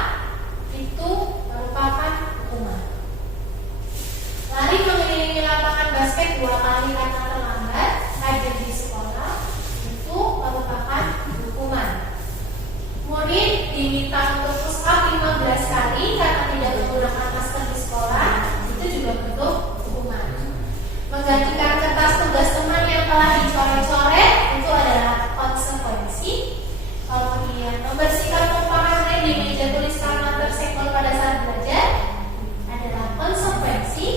itu merupakan hukuman. Lari mengelilingi lapangan basket 2 kali karena terlambat hadir di sekolah itu merupakan hukuman. Kemudian diminta untuk push up 15 kali karena tidak menggunakan masker di sekolah itu juga bentuk hukuman. Menggantikan kertas tugas teman yang telah dicoret-coret itu adalah konsekuensi. Kemudian membersihkan tumpahan air di meja tulis karena tersenggol pada saat belajar adalah konsekuensi.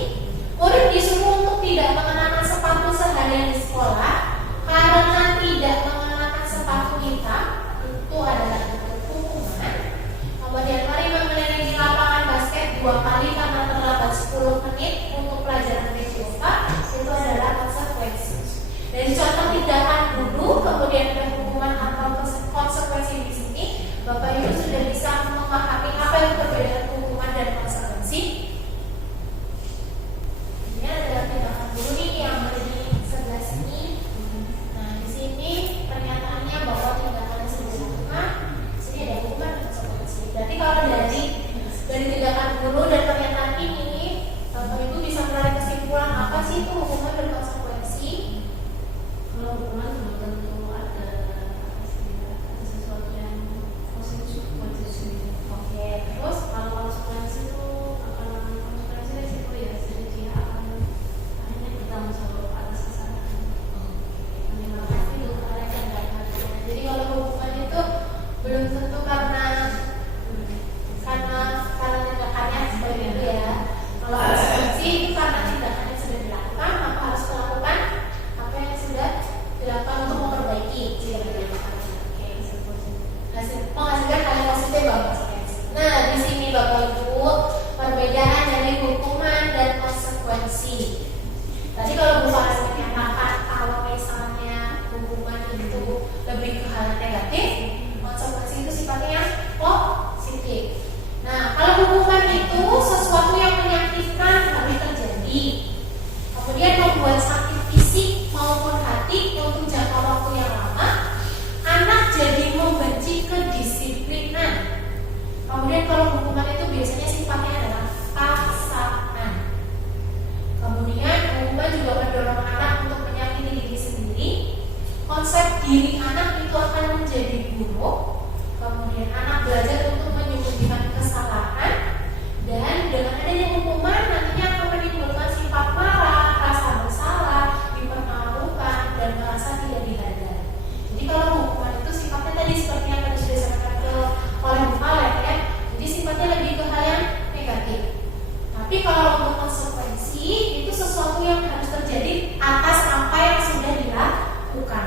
Murid disuruh untuk tidak mengenakan sepatu seharian di sekolah karena tidak mengenakan sepatu hitam itu adalah bentuk hukuman. Kemudian mari mengelilingi lapangan basket 2 kali karena terlambat 10 menit untuk pelajaran BPOK itu adalah konsekuensi. Dari contoh tindakan dulu, kemudian ada hukuman atau konsekuensi di sini, Bapak Ibu sudah bisa memahami apa yang perbedaan hukuman dan konsekuensi. Ini adalah tindakan dulu nih yang ada di sebelah sini. Nah, di sini pernyataannya bahwa tindakan yang sudah dilakukan, sini ada hukuman dan konsekuensi. Berarti kalau dari tindakan dulu dan pernyataan ini, Bapak Ibu bisa menarik kesimpulan apa sih itu hukuman dan konsekuensi? Kalau hukuman belum tentu ada sesuatu yang positif buat diri sendiri. Oke, terus Kalau konsekuensi itu akan konsekuensi resiko ya, jadi dia akan akhirnya bertanggung jawab atas kesalahan. terima kasih Bu Alex dan Kak Nadia. Jadi kalau hukuman itu belum tentu karena tindakannya seperti itu ya. Kalau konsekuensi itu karena tindakannya sudah dilakukan, maka harus melakukan apa yang sudah dilakukan untuk memperbaiki jika dilakukan. Oke, menghasilkan hal yang positif bahwa konsekuensi. Nah, di sini Bapak Ibu perbedaan dari hukuman dan konsekuensi. Tadi kalau Bu Alex menyatakan kalau misalnya hukuman itu lebih ke hal negatif, konsekuensi itu sifatnya positif. Nah, kalau hukuman itu sesuatu yang menyakitkan tapi terjadi, kemudian membuat sakit fisik maupun hati untuk jangka waktu yang lama, anak jadi membenci kedisiplinan. Kemudian kalau hukuman itu biasanya sifatnya adalah paksaan. Kemudian hukuman juga mendorong anak untuk menyakiti diri sendiri. Konsep diri anak itu akan menjadi buruk. Kemudian anak belajar untuk menyembunyikan kesalahan, dan dengan adanya hukuman nantinya akan menimbulkan sifat marah, rasa bersalah, dipermalukan, dan merasa tidak dihargai. Jadi kalau hukuman itu sifatnya tadi seperti yang tadi sudah disampaikan oleh Bu Alex ya, jadi sifatnya lebih ke hal yang negatif. Tapi kalau untuk konsekuensi itu sesuatu yang harus terjadi atas apa yang sudah dilakukan.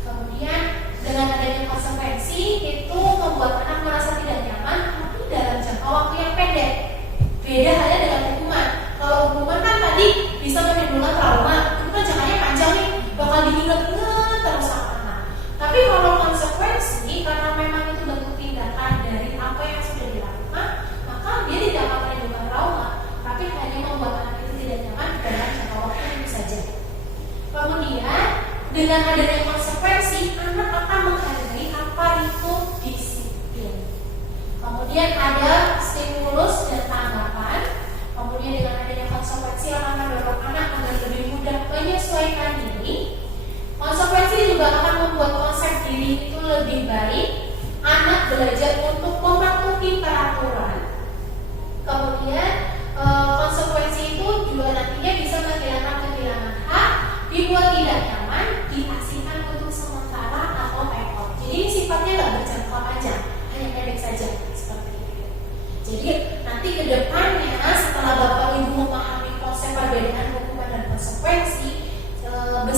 Kemudian dengan adanya konsekuensi itu membuat anak merasa tidak nyaman, tapi dalam jangka waktu yang pendek. Beda halnya dengan hukuman. Kalau hukuman kan tadi bisa menimbulkan trauma, itu kan jangkanya panjang nih, bakal diingat-ingat terus sama anak. Tapi kalau konsekuensi, karena memang itu bentuk tindakan dari apa yang sudah dilakukan, maka dia tidak akan menimbulkan trauma, tapi hanya membuat anak itu tidak nyaman dalam jangka waktu itu saja. Kemudian dengan adanya konsekuensi, anak akan menghargai apa itu disiplin. Kemudian ada stimulus dan tanggapan. Kemudian dengan adanya konsekuensi akan mendorong anak agar lebih mudah menyesuaikan diri. Konsekuensi juga akan membuat konsep diri itu lebih baik. Anak belajar untuk mematuhi peraturan.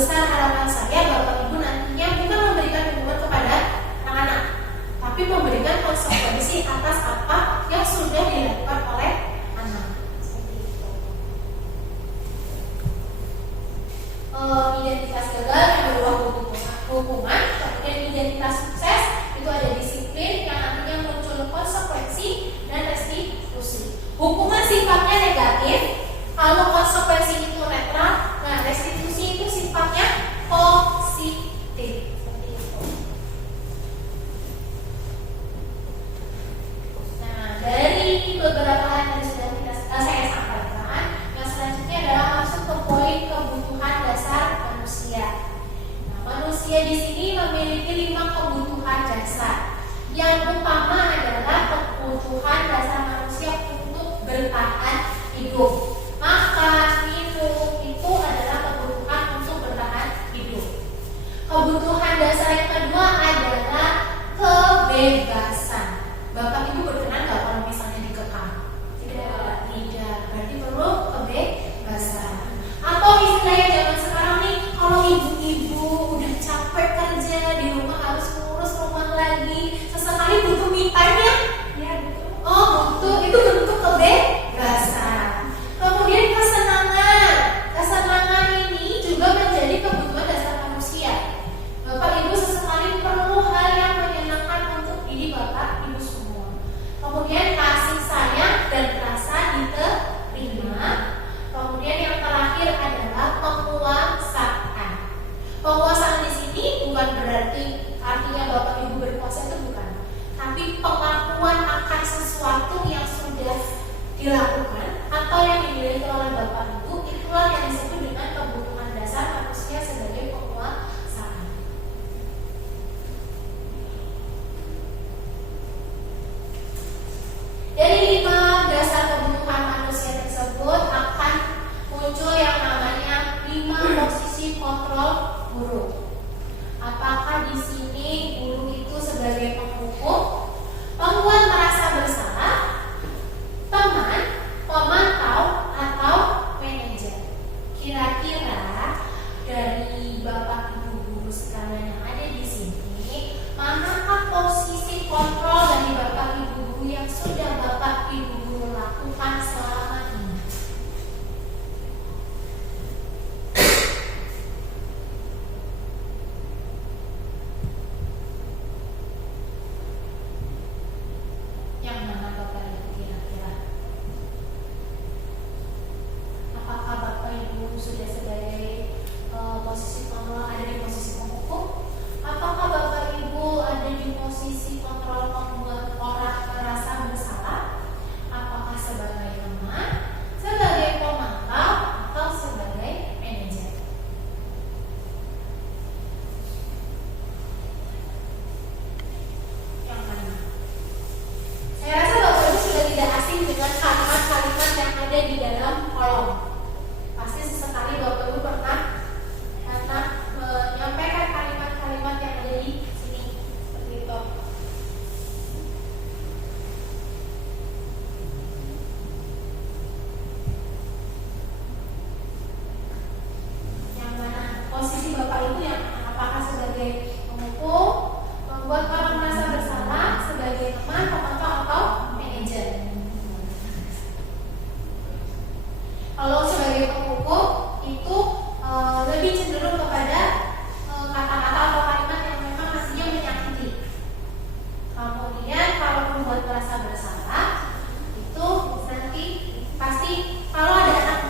besar harapan saya Bapak Ibu nantinya bukan memberikan hukuman kepada anak-anak, tapi memberikan konsekuensi atas apa yang sudah dilakukan oleh anak. Seperti itu. Identitas gagal yang beruang hukuman, kemudian identitas sukses itu ada disiplin yang nantinya muncul konsekuensi dan restitusi. Hukuman sifatnya negatif, kalau konsekuensi itu netral, nah restitusi itu sifatnya positif. Seperti itu. Nah, dari beberapa hal yang sudah saya sampaikan, yang selanjutnya adalah masuk ke poin kebutuhan dasar manusia. Nah, manusia di sini memiliki 5 kebutuhan dasar. Yang utama adalah kebutuhan dasar manusia untuk bertahan hidup. Makan, minum itu adalah kebutuhan untuk bertahan hidup. Kebutuhan dasar yang kedua adalah kebebasan. Bapak Ibu berkenan nggak kalau misalnya dikekang? Tidak. Berarti perlu kebebasan. Atau istilahnya zaman sekarang nih, kalau ibu-ibu udah capek kerja di rumah harus ngurus rumah lagi, sesekali butuh me time ya? Ya betul. Oh butuh, itu bentuk kebebasan. Kemudian kesenangan ini juga menjadi kebutuhan dasar manusia. Bapak Ibu sesekali perlu hal yang menyenangkan untuk diri Bapak Ibu semua. Kemudian kasih sayang dan rasa diterima. Kemudian yang terakhir adalah penguasaan. Penguasaan di sini bukan berarti artinya Bapak Ibu berkuasa, itu bukan. Tapi pengakuan akan sesuatu yang sudah dilakukan atau yang dimiliki oleh Bapak Ibu, itulah yang disebut dengan kebutuhan dasar manusia sebagai penguasaan. Dari 5 dasar kebutuhan manusia tersebut akan muncul yang namanya 5 posisi kontrol guru. Apakah di sini guru itu sebagai penghukum, pembuat merasa bersalah, teman, pemantau, atau manajer? Kira-kira dari Bapak Ibu guru sekalian yang ada di sini, manakah posisi kontrol dari Bapak Ibu guru yang sudah Bapak Ibu guru lakukan selama ini? Yang mana Bapak Ibu kira-kira? Apakah Bapak Ibu sudah sebagai posisi kontrol ada di posisi penghukum? Apakah Bapak Ibu ada di posisi kontrol membuat orang merasa bersalah? Apakah sebagai teman, sebagai pemantau, atau sebagai manajer? Yang mana? Saya rasa Bapak Ibu sudah tidak asing dengan kalimat-kalimat yang ada di dalam kolom. Pasti sesekali Bapak Ibu pernah menyampaikan kalimat-kalimat yang ada di sini, seperti itu. Yang mana posisi Bapak Ibu yang apakah sebagai penghukum, membuat orang merasa bersalah, sebagai teman, pemantau, atau manajer? Kalau sebagai penghukum itu lebih cenderung kepada kata-kata atau kalimat yang memang nantinya menyakiti. Kemudian kalau membuat merasa bersalah itu nanti pasti kalau ada anak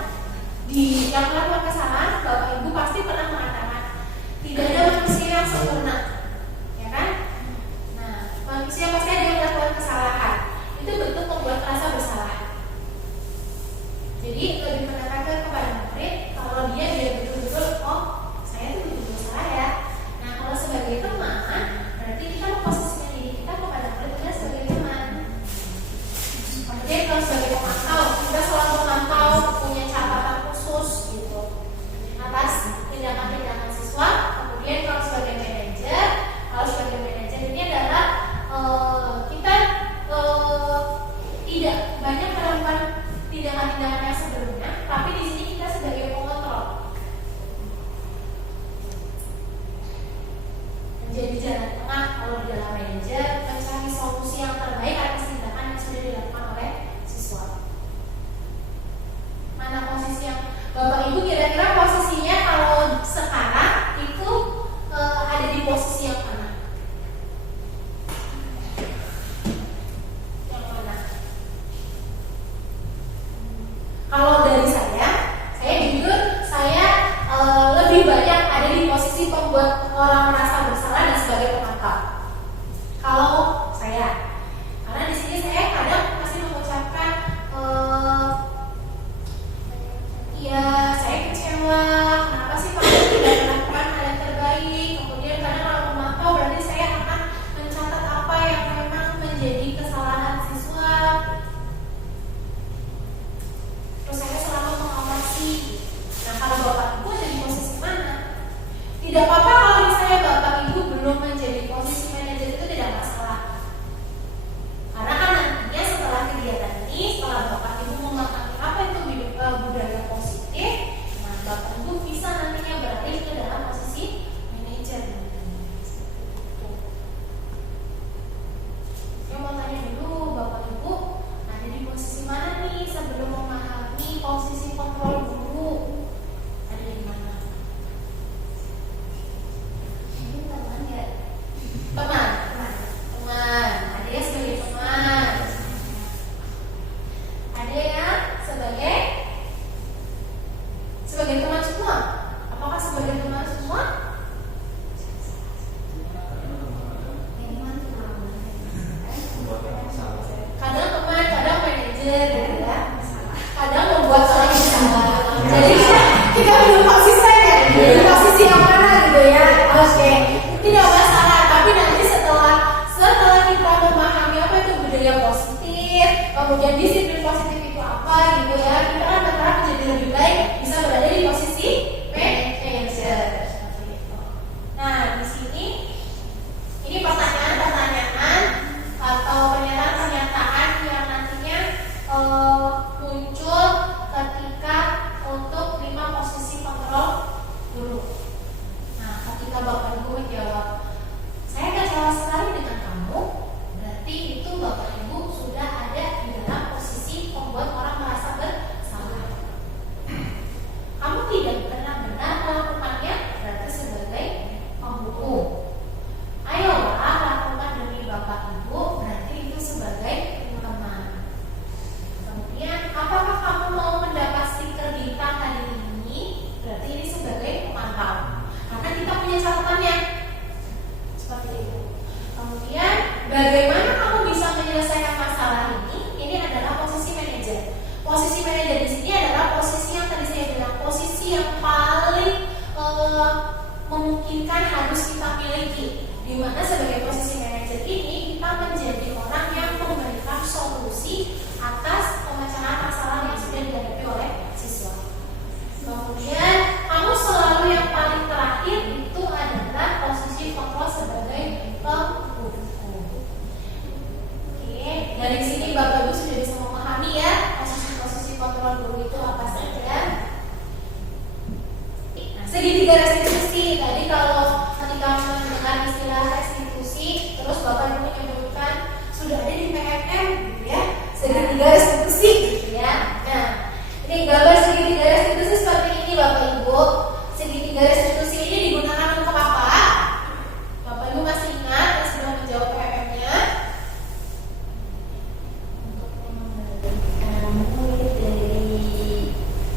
yang melakukan kesalahan, Bapak Ibu pasti pernah mengatakan tidak ada manusia yang sempurna, ya kan? Nah, manusia pasti ada yang melakukan kesalahan. Itu bentuk membuat merasa bersalah. Jadi lebih menekankan kepada murid kalau dia betul-betul, oh saya itu betul-betul salah ya. Nah kalau sebagai teman, berarti kita memposisikan diri kita kepada murid kita sebagai teman. Kemudian kalau sebagai pemantau, kita selalu memantau, punya catatan khusus gitu. Kalau dari saya jujur saya lebih banyak ada di posisi pembuat orang merasa bersalah dan sebagai pemantau. Kalau saya, karena di sini saya kadang masih mengucapkan ya saya kecewa, kenapa sih Pak tidak melakukan hal yang terbaik. Kemudian kadang kalau memantau berarti saya akan mencatat apa yang memang menjadi kesalahan siswa. Terus saya selalu mengawasi. Nah, kalau Bapak Ibu ada di posisi mana? Tidak apa-apa kalau misalnya Bapak Ibu belum menjadi posisi manajer, itu tidak masalah. Karena kan nantinya setelah kegiatan ini, setelah Bapak Ibu memahami apa itu budaya positif, nah Bapak Ibu bisa nantinya beralih ke dalam posisi manajer. Saya mau tanya dulu, Bapak Ibu ada di posisi mana nih sebelum memahami posisi kontrol guru? Ada di mana? Ini teman ya. Teman. Ada ya sebagai teman. Ada ya sebagai teman semua. Apakah sebagai teman semua? Kadang teman, kadang manajer, ya. Kadang membuat orang yang salah. Jadi kita belum konsisten ya. Di posisi yang mana gitu ya. Oke, tidak masalah. Tapi nanti setelah kita memahami apa itu budaya positif, kemudian disiplin positif itu apa gitu ya, kita kan berharap menjadi lebih baik, bisa berada di posisi manager. Nah, di sini ini pertanyaan-pertanyaan atau pernyataan-pernyataan yang nantinya muncul ketika untuk 5 posisi kontrol guru. Nah, ketika Bapak Ibu menjawab, saya kecewa sekali dengan kamu, berarti itu Bapak Ibu sudah ada di dalam posisi membuat orang merasa bersalah. Kamu tidak benar-benar melakukannya, berarti sebagai pembohong. Ayolah lakukan demi Bapak Ibu, berarti itu sebagai teman. Kemudian, apakah kamu mau mendapat stiker bintang hari ini? Berarti ini sebagai pemantau. Karena kita punya catatannya. Seperti itu. Kemudian, bagaimana kamu bisa menyelesaikan masalah ini? Ini adalah posisi manajer. Posisi manajer di sini adalah posisi yang tadi saya bilang, posisi yang paling memungkinkan harus kita miliki. Di mana sebagai posisi manajer ini kita menjadi orang yang memberikan solusi atas pemecahan masalah yang sudah dihadapi oleh siswa. Kemudian kamu selalu yang paling terakhir itu adalah posisi kontrol sebagai pembuku. Oke, dari sini Bapak Ibu sudah bisa memahami ya posisi-posisi kontrol guru itu apa saja. Nah, segitiga restitusi tadi kalau ketika mendengar istilah restitusi, terus Bapak Ibu menyebutkan sudah ada di PMM, gitu ya, segitiga restitusi, gitu ya. Nah, ini gambar segitiga restitusi seperti ini Bapak Ibu. Segitiga restitusi ini digunakan untuk apa? Bapak Ibu masih ingat dan sudah menjawab PMM-nya? Untuk memilih dari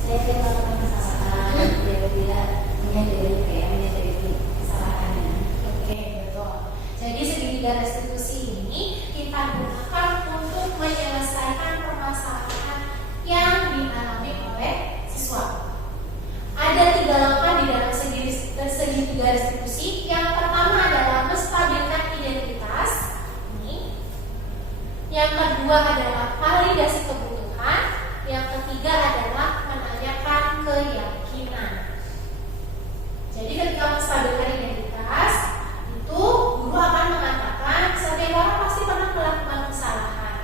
saya tidak melakukan kesalahan, dia menyadari menyadari kesalahannya. Oke, betul. Jadi segitiga restitusi ini kita gunakan untuk menyelesaikan permasalahan yang dialami oleh siswa. Ada 3 langkah di dalam segitiga restitusi. Yang pertama adalah menstabilkan identitas. Ini. Yang kedua adalah validasi kebutuhan. Yang ketiga adalah menanyakan keyakinan. Jadi ketika menstabilkan identitas, itu guru akan mengatakan setiap orang pasti pernah melakukan kesalahan.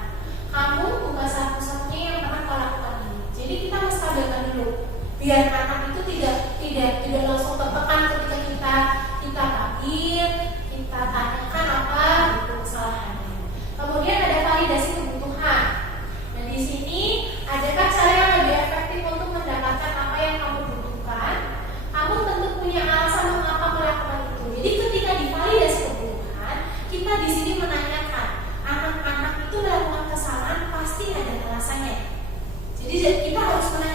Kamu bukan satu-satunya yang pernah melakukan ini. Jadi kita menstabilkan dulu, biar anak itu tidak langsung tertekan ketika kita panggil, kita tanyakan apa itu kesalahannya. Kemudian ada validasi kebutuhan. Dan di sini adakah cara yang lebih efektif untuk mendapatkan apa yang kamu butuhkan? Kamu tentu punya alasan mengapa melakukan itu. Jadi ketika divalidasi kebutuhan, kita di sini menanyakan anak-anak itu melakukan kesalahan pasti ada alasannya. Jadi kita harus menanyakan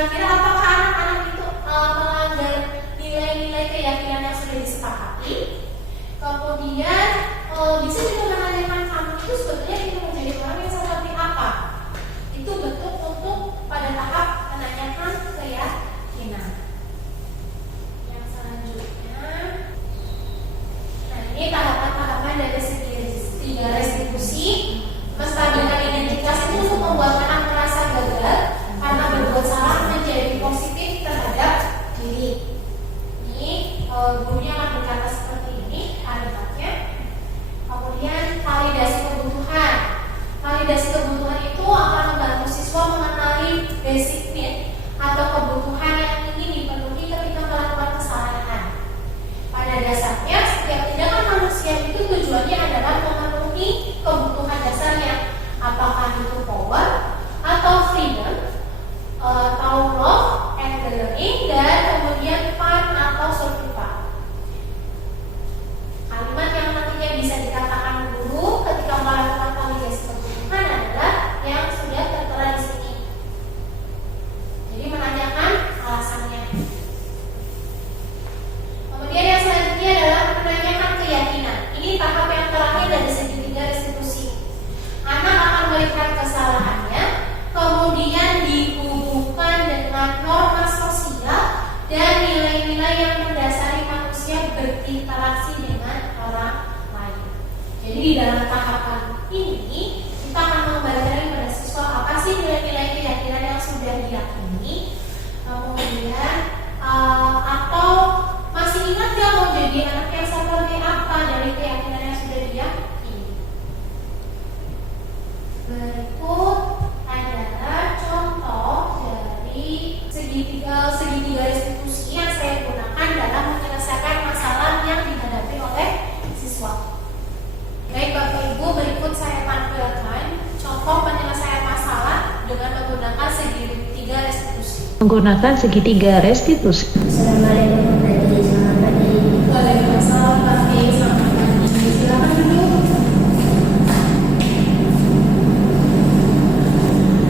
Kira-kira apakah anak-anak itu melanggar nilai-nilai keyakinan yang sudah disepakati? Kemudian bisa juga menanyakan kamu itu sebetulnya ingin menjadi orang yang seperti apa? Itu bentuk untuk pada tahap menanyakan keyakinan. Yang selanjutnya, nah ini tahapan-tahapan dari segi tiga restitusi. Menstabilkan identitas itu untuk membuat anak merasa gagal karena berbuat salah menjadi positif terhadap diri. Ini gurunya akan berkata seperti ini kalimatnya. Kemudian validasi kebutuhan. Validasi kebutuhan itu akan membantu siswa mengenali basic need atau kebutuhan yang ingin dipenuhi ketika melakukan kesalahan. Pada dasarnya, setiap tindakan manusia itu tujuannya adalah memenuhi kebutuhan dasarnya, apakah itu power atau freedom, atau love and learning, dan kemudian fun atau survival. Kalimat yang nantinya bisa dikatakan guru ketika melakukan validasi kebutuhan adalah yang sudah tertera di sini. Jadi menanyakan alasannya. Kemudian yang selanjutnya adalah menanyakan keyakinan. Ini tahap yang terakhir dari segitiga restitusi. Anak akan melihat kesalahannya, kemudian dihubungkan dengan norma sosial dan nilai-nilai yang mendasari manusia berinteraksi dengan orang lain. Jadi di dalam tahapan ini kita akan mengembalikan kepada siswa apa sih nilai-nilai keyakinan yang sudah diyakini, kemudian atau masih ingat gak mau jadi anak yang seperti apa dari keyakinan yang sudah diyakini. Berikut adalah contoh dari segitiga restitusi yang saya gunakan dalam menyelesaikan masalah yang dihadapi oleh siswa. Baik Bapak Ibu, berikut saya tampilkan contoh penyelesaian masalah dengan menggunakan segitiga restitusi. Menggunakan segitiga restitusi. Assalamualaikum warahmatullahi wabarakatuh. Waalaikumsalam warahmatullahi wabarakatuh. Silakan duduk.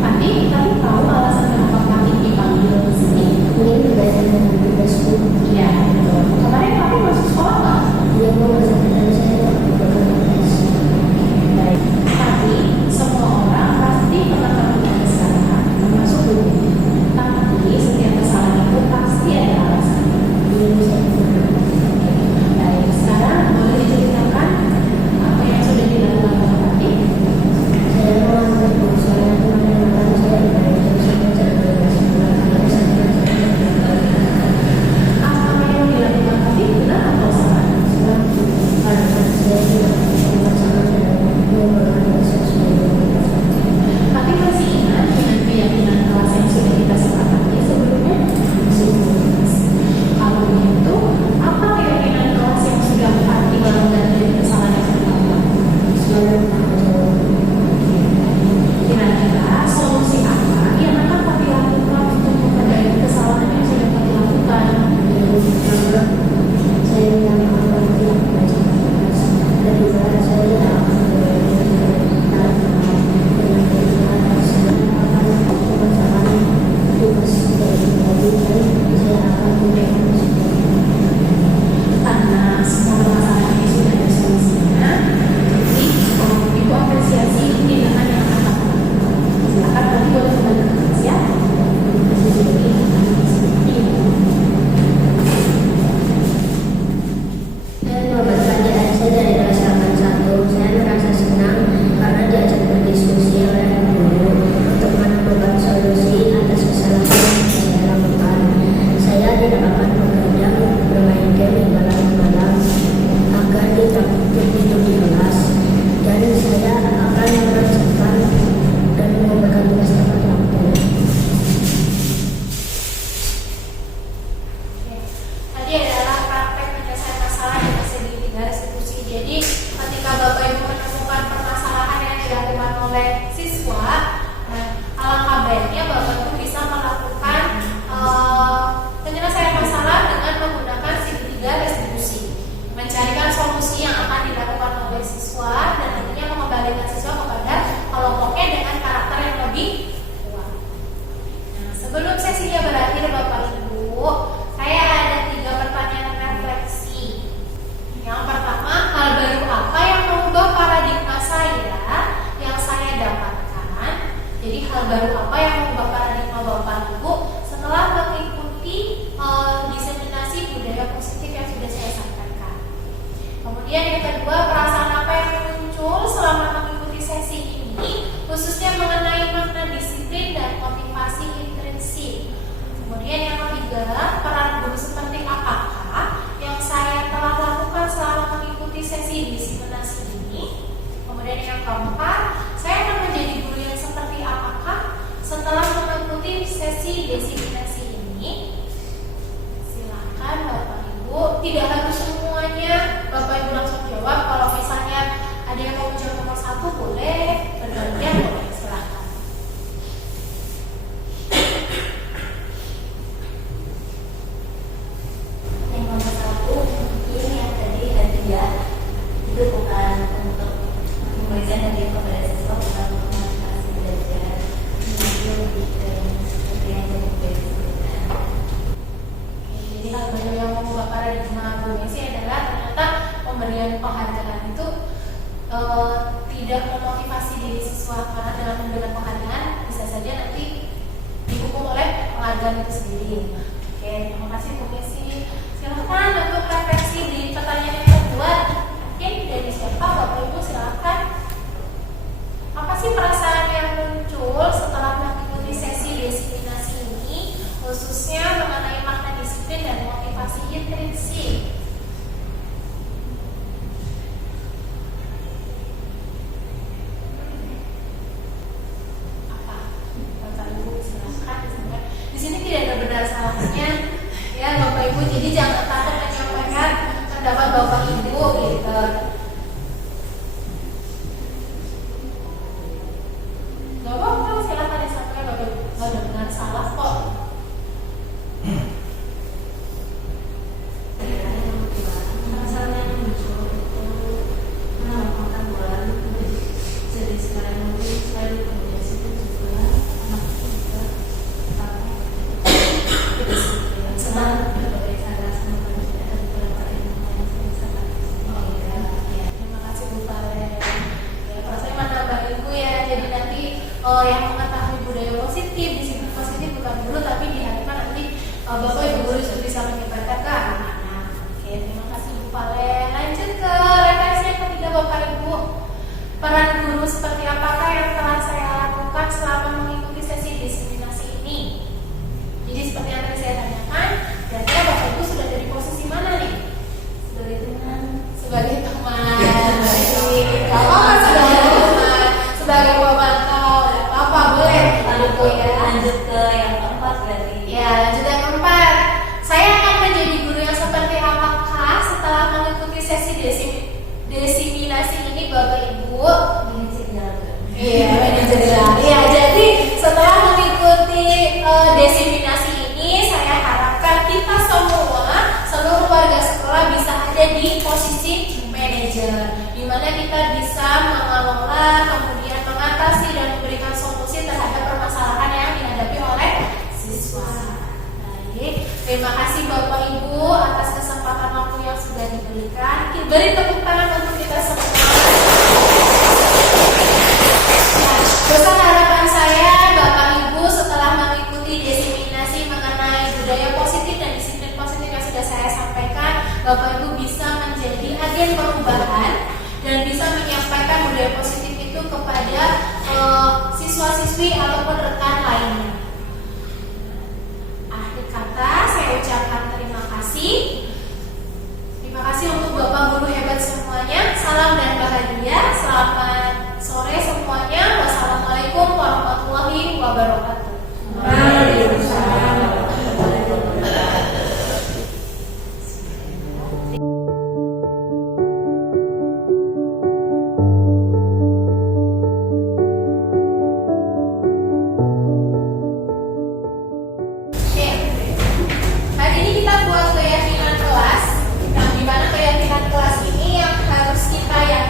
Pati tahu alasan kenapa Pati dipanggil di sini? Ini berdasarkan tugasku. Iya. Kemarin Pati masuk sekolah nggak? Dia mau melaksanakan saya berkomunitas. Baik. Pati, semua orang pasti pernah melakukan kesalahan, termasuk guru. Tapi setiap kesalahan itu pasti ada alasan. Dia bisa Baik. Sekarang boleh diceritakan apa yang sudah dilakukan oleh Pati? saya mengambil usaha teman-teman saya dari jurusan Apa yang dilakukan Pati benar atau salah? harapan saya juga bersama dengan berorganisasi. Tapi masih ingat dengan keyakinan kelas yang sudah kita sepakati sebelumnya? Kalau begitu, apa keyakinan kelas yang sudah Pati bangun dari kesalahan yang pertama? Kira-kira solusi apa yang akan Pati lakukan untuk memperbaiki kesalahan yang sudah Pati lakukan? Saya minta maaf kalau tidak baca tugas. Kedua, saya akan Karena semua permasalahan ini sudah ada solusinya, jadi itu apresiasi tindakan yang akan lakukan. Silakan Pati boleh kembali ke kelas ya. Dan Muhammad Fadil Aisyah dari kelas 81. Saya merasa senang karena diajak berdiskusi oleh guru untuk menemukan solusi atas kesalahan yang saya lakukan. Saya tidak akan begadang bermain game hingga larut malam agar tidak tidur di kelas, dan saya akan mengerjakan dan mengumpulkan tugas tepat waktu. Tadi adalah praktek penyelesaian masalah dengan segitiga restitusi. Jadi ketika Bapak Ibu menemukan permasalahan yang dilakukan oleh siswa, alangkah baiknya Bapak Ibu bisa melakukan penyelesaian masalah dengan menggunakan segitiga restitusi, mencarikan solusi yang akan dilakukan oleh siswa dan nantinya mengembalikan siswa kepada kelompoknya dengan karakter yang lebih kuat. Nah, sebelum sesinya Kemudian yang keempat, saya akan menjadi guru yang seperti apakah setelah mengikuti sesi desiminasi ini? Silakan Bapak Ibu, tidak harus semuanya Bapak Ibu langsung jawab. Kalau misalnya ada yang mau menjawab nomor 1 boleh, bergantian boleh, silakan. Yang nomor 1 mungkin yang tadi ada itu bukan untuk pembelajaran dari kepada siswa, bukan untuk motivasi belajar. Itu lebih ke seperti yang tadi disebutkan. Jadi kalau yang mau Bapak paradigma Bu Messi adalah ternyata pemberian penghargaan itu tidak memotivasi diri siswa, karena dengan memberikan penghargaan bisa saja nanti dihukum oleh penghargaan itu sendiri. Oke, terima kasih Bu Messi. Silakan untuk refleksi di pertanyaan yang kedua. Mungkin dari siapa Bapak Ibu, silakan. Apa sih perasaan yang muncul setelah mengikuti sesi desiminasi ini, khususnya mengenai makna disiplin dan motivasi intrinsik? Apa? Bapak Ibu silakan. Di sini tidak ada benar salahnya, ya Bapak Ibu. Jadi jangan takut menyampaikan pendapat Bapak Ibu gitu. Gak apa-apa, silakan disampaikan Bapak Ibu. Gak ada benar salah kok. Perasaan yang muncul itu merupakan buat jadi sekarang mungkin selain komunikasi itu juga anak juga senang berbagai cara sama manusia dan beberapa ilmu yang saya sangat Terima kasih Bu Valen. Ya, kalau saya menambah Ibu ya, jadi nanti yang mengetahui budaya positif, disiplin positif bukan guru tapi diharapkan nanti Bapak Ibu guru sudah bisa menyebarkan ke anak-anak. Oke, terima kasih Bu Valen. Lanjut ke refleksi yang ketiga Bapak Ibu. Peran guru seperti apakah yang telah saya lakukan selama mengikuti sesi desiminasi ini? Jadi seperti yang tadi saya tanyakan, kira-kira Bapak Ibu sudah dari posisi mana nih? sebagai teman. Sebagai teman, baik. Kalau sebagai teman, sebagai pemantau, apa boleh? Lalu lanjut ke yang keempat berarti. Ya, lanjut yang keempat. Saya akan menjadi guru yang seperti apakah setelah mengikuti sesi desiminasi ini, Bapak Ibu? Iya, iya. Jadi setelah mengikuti desiminasi ini, saya harapkan kita semua, seluruh warga sekolah bisa ada di posisi manajer, di mana kita bisa mengelola, kemudian mengatasi dan memberikan solusi terhadap permasalahan yang dihadapi oleh siswa. Baik, terima kasih Bapak Ibu atas kesempatan waktu yang sudah diberikan. Beri tepuk tangan untuk kita semua. Pesan harapan saya, Bapak Ibu, setelah mengikuti desiminasi mengenai budaya positif dan disiplin positif yang sudah saya sampaikan, Bapak Ibu bisa menjadi agen perubahan dan bisa menyampaikan budaya positif itu kepada siswa-siswi ataupun rekan lainnya. Akhir kata, saya ucapkan terima kasih. Terima kasih untuk Bapak Guru hebat semuanya. Salam dan bahagia. Selamat sore semuanya. Wassalamualaikum warahmatullahi wabarakatuh. Waalaikumsalam. Oke. Hari ini kita buat keyakinan kelas. Nah, di mana keyakinan kelas ini yang harus kita yakini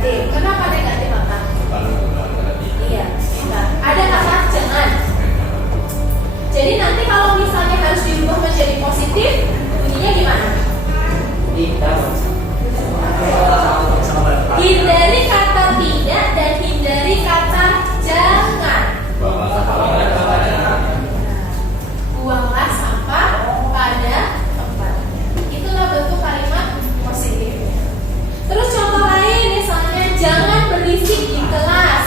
Negatif. Kenapa negatif, Bapak? Iya, bentar. Ada kata jangan. Jadi nanti kalau misalnya harus diubah menjadi positif, bunyinya gimana? Hindari kata tidak dan hindari kata jangan. Buanglah sampah pada tempatnya. Itulah bentuk kalimat positif. Terus contoh lain misalnya jangan berisik di kelas.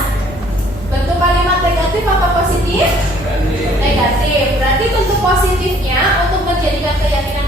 Bentuk kalimat negatif apa positif? Negatif. Berarti bentuk positifnya untuk menjadikan keyakinan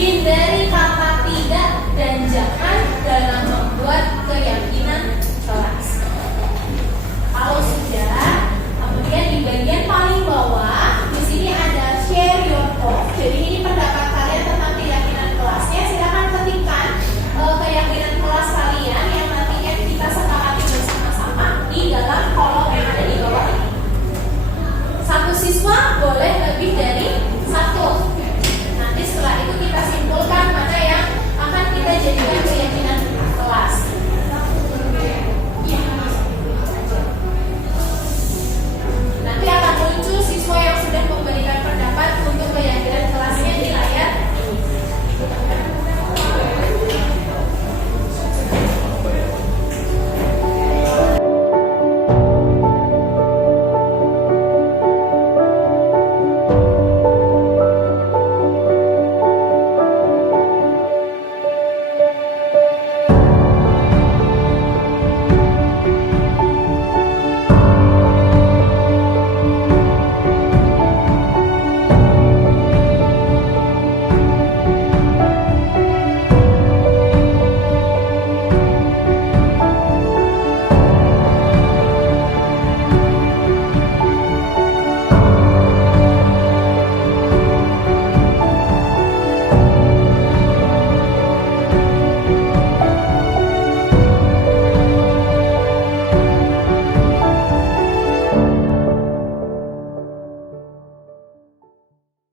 hindari kata tidak dan jangan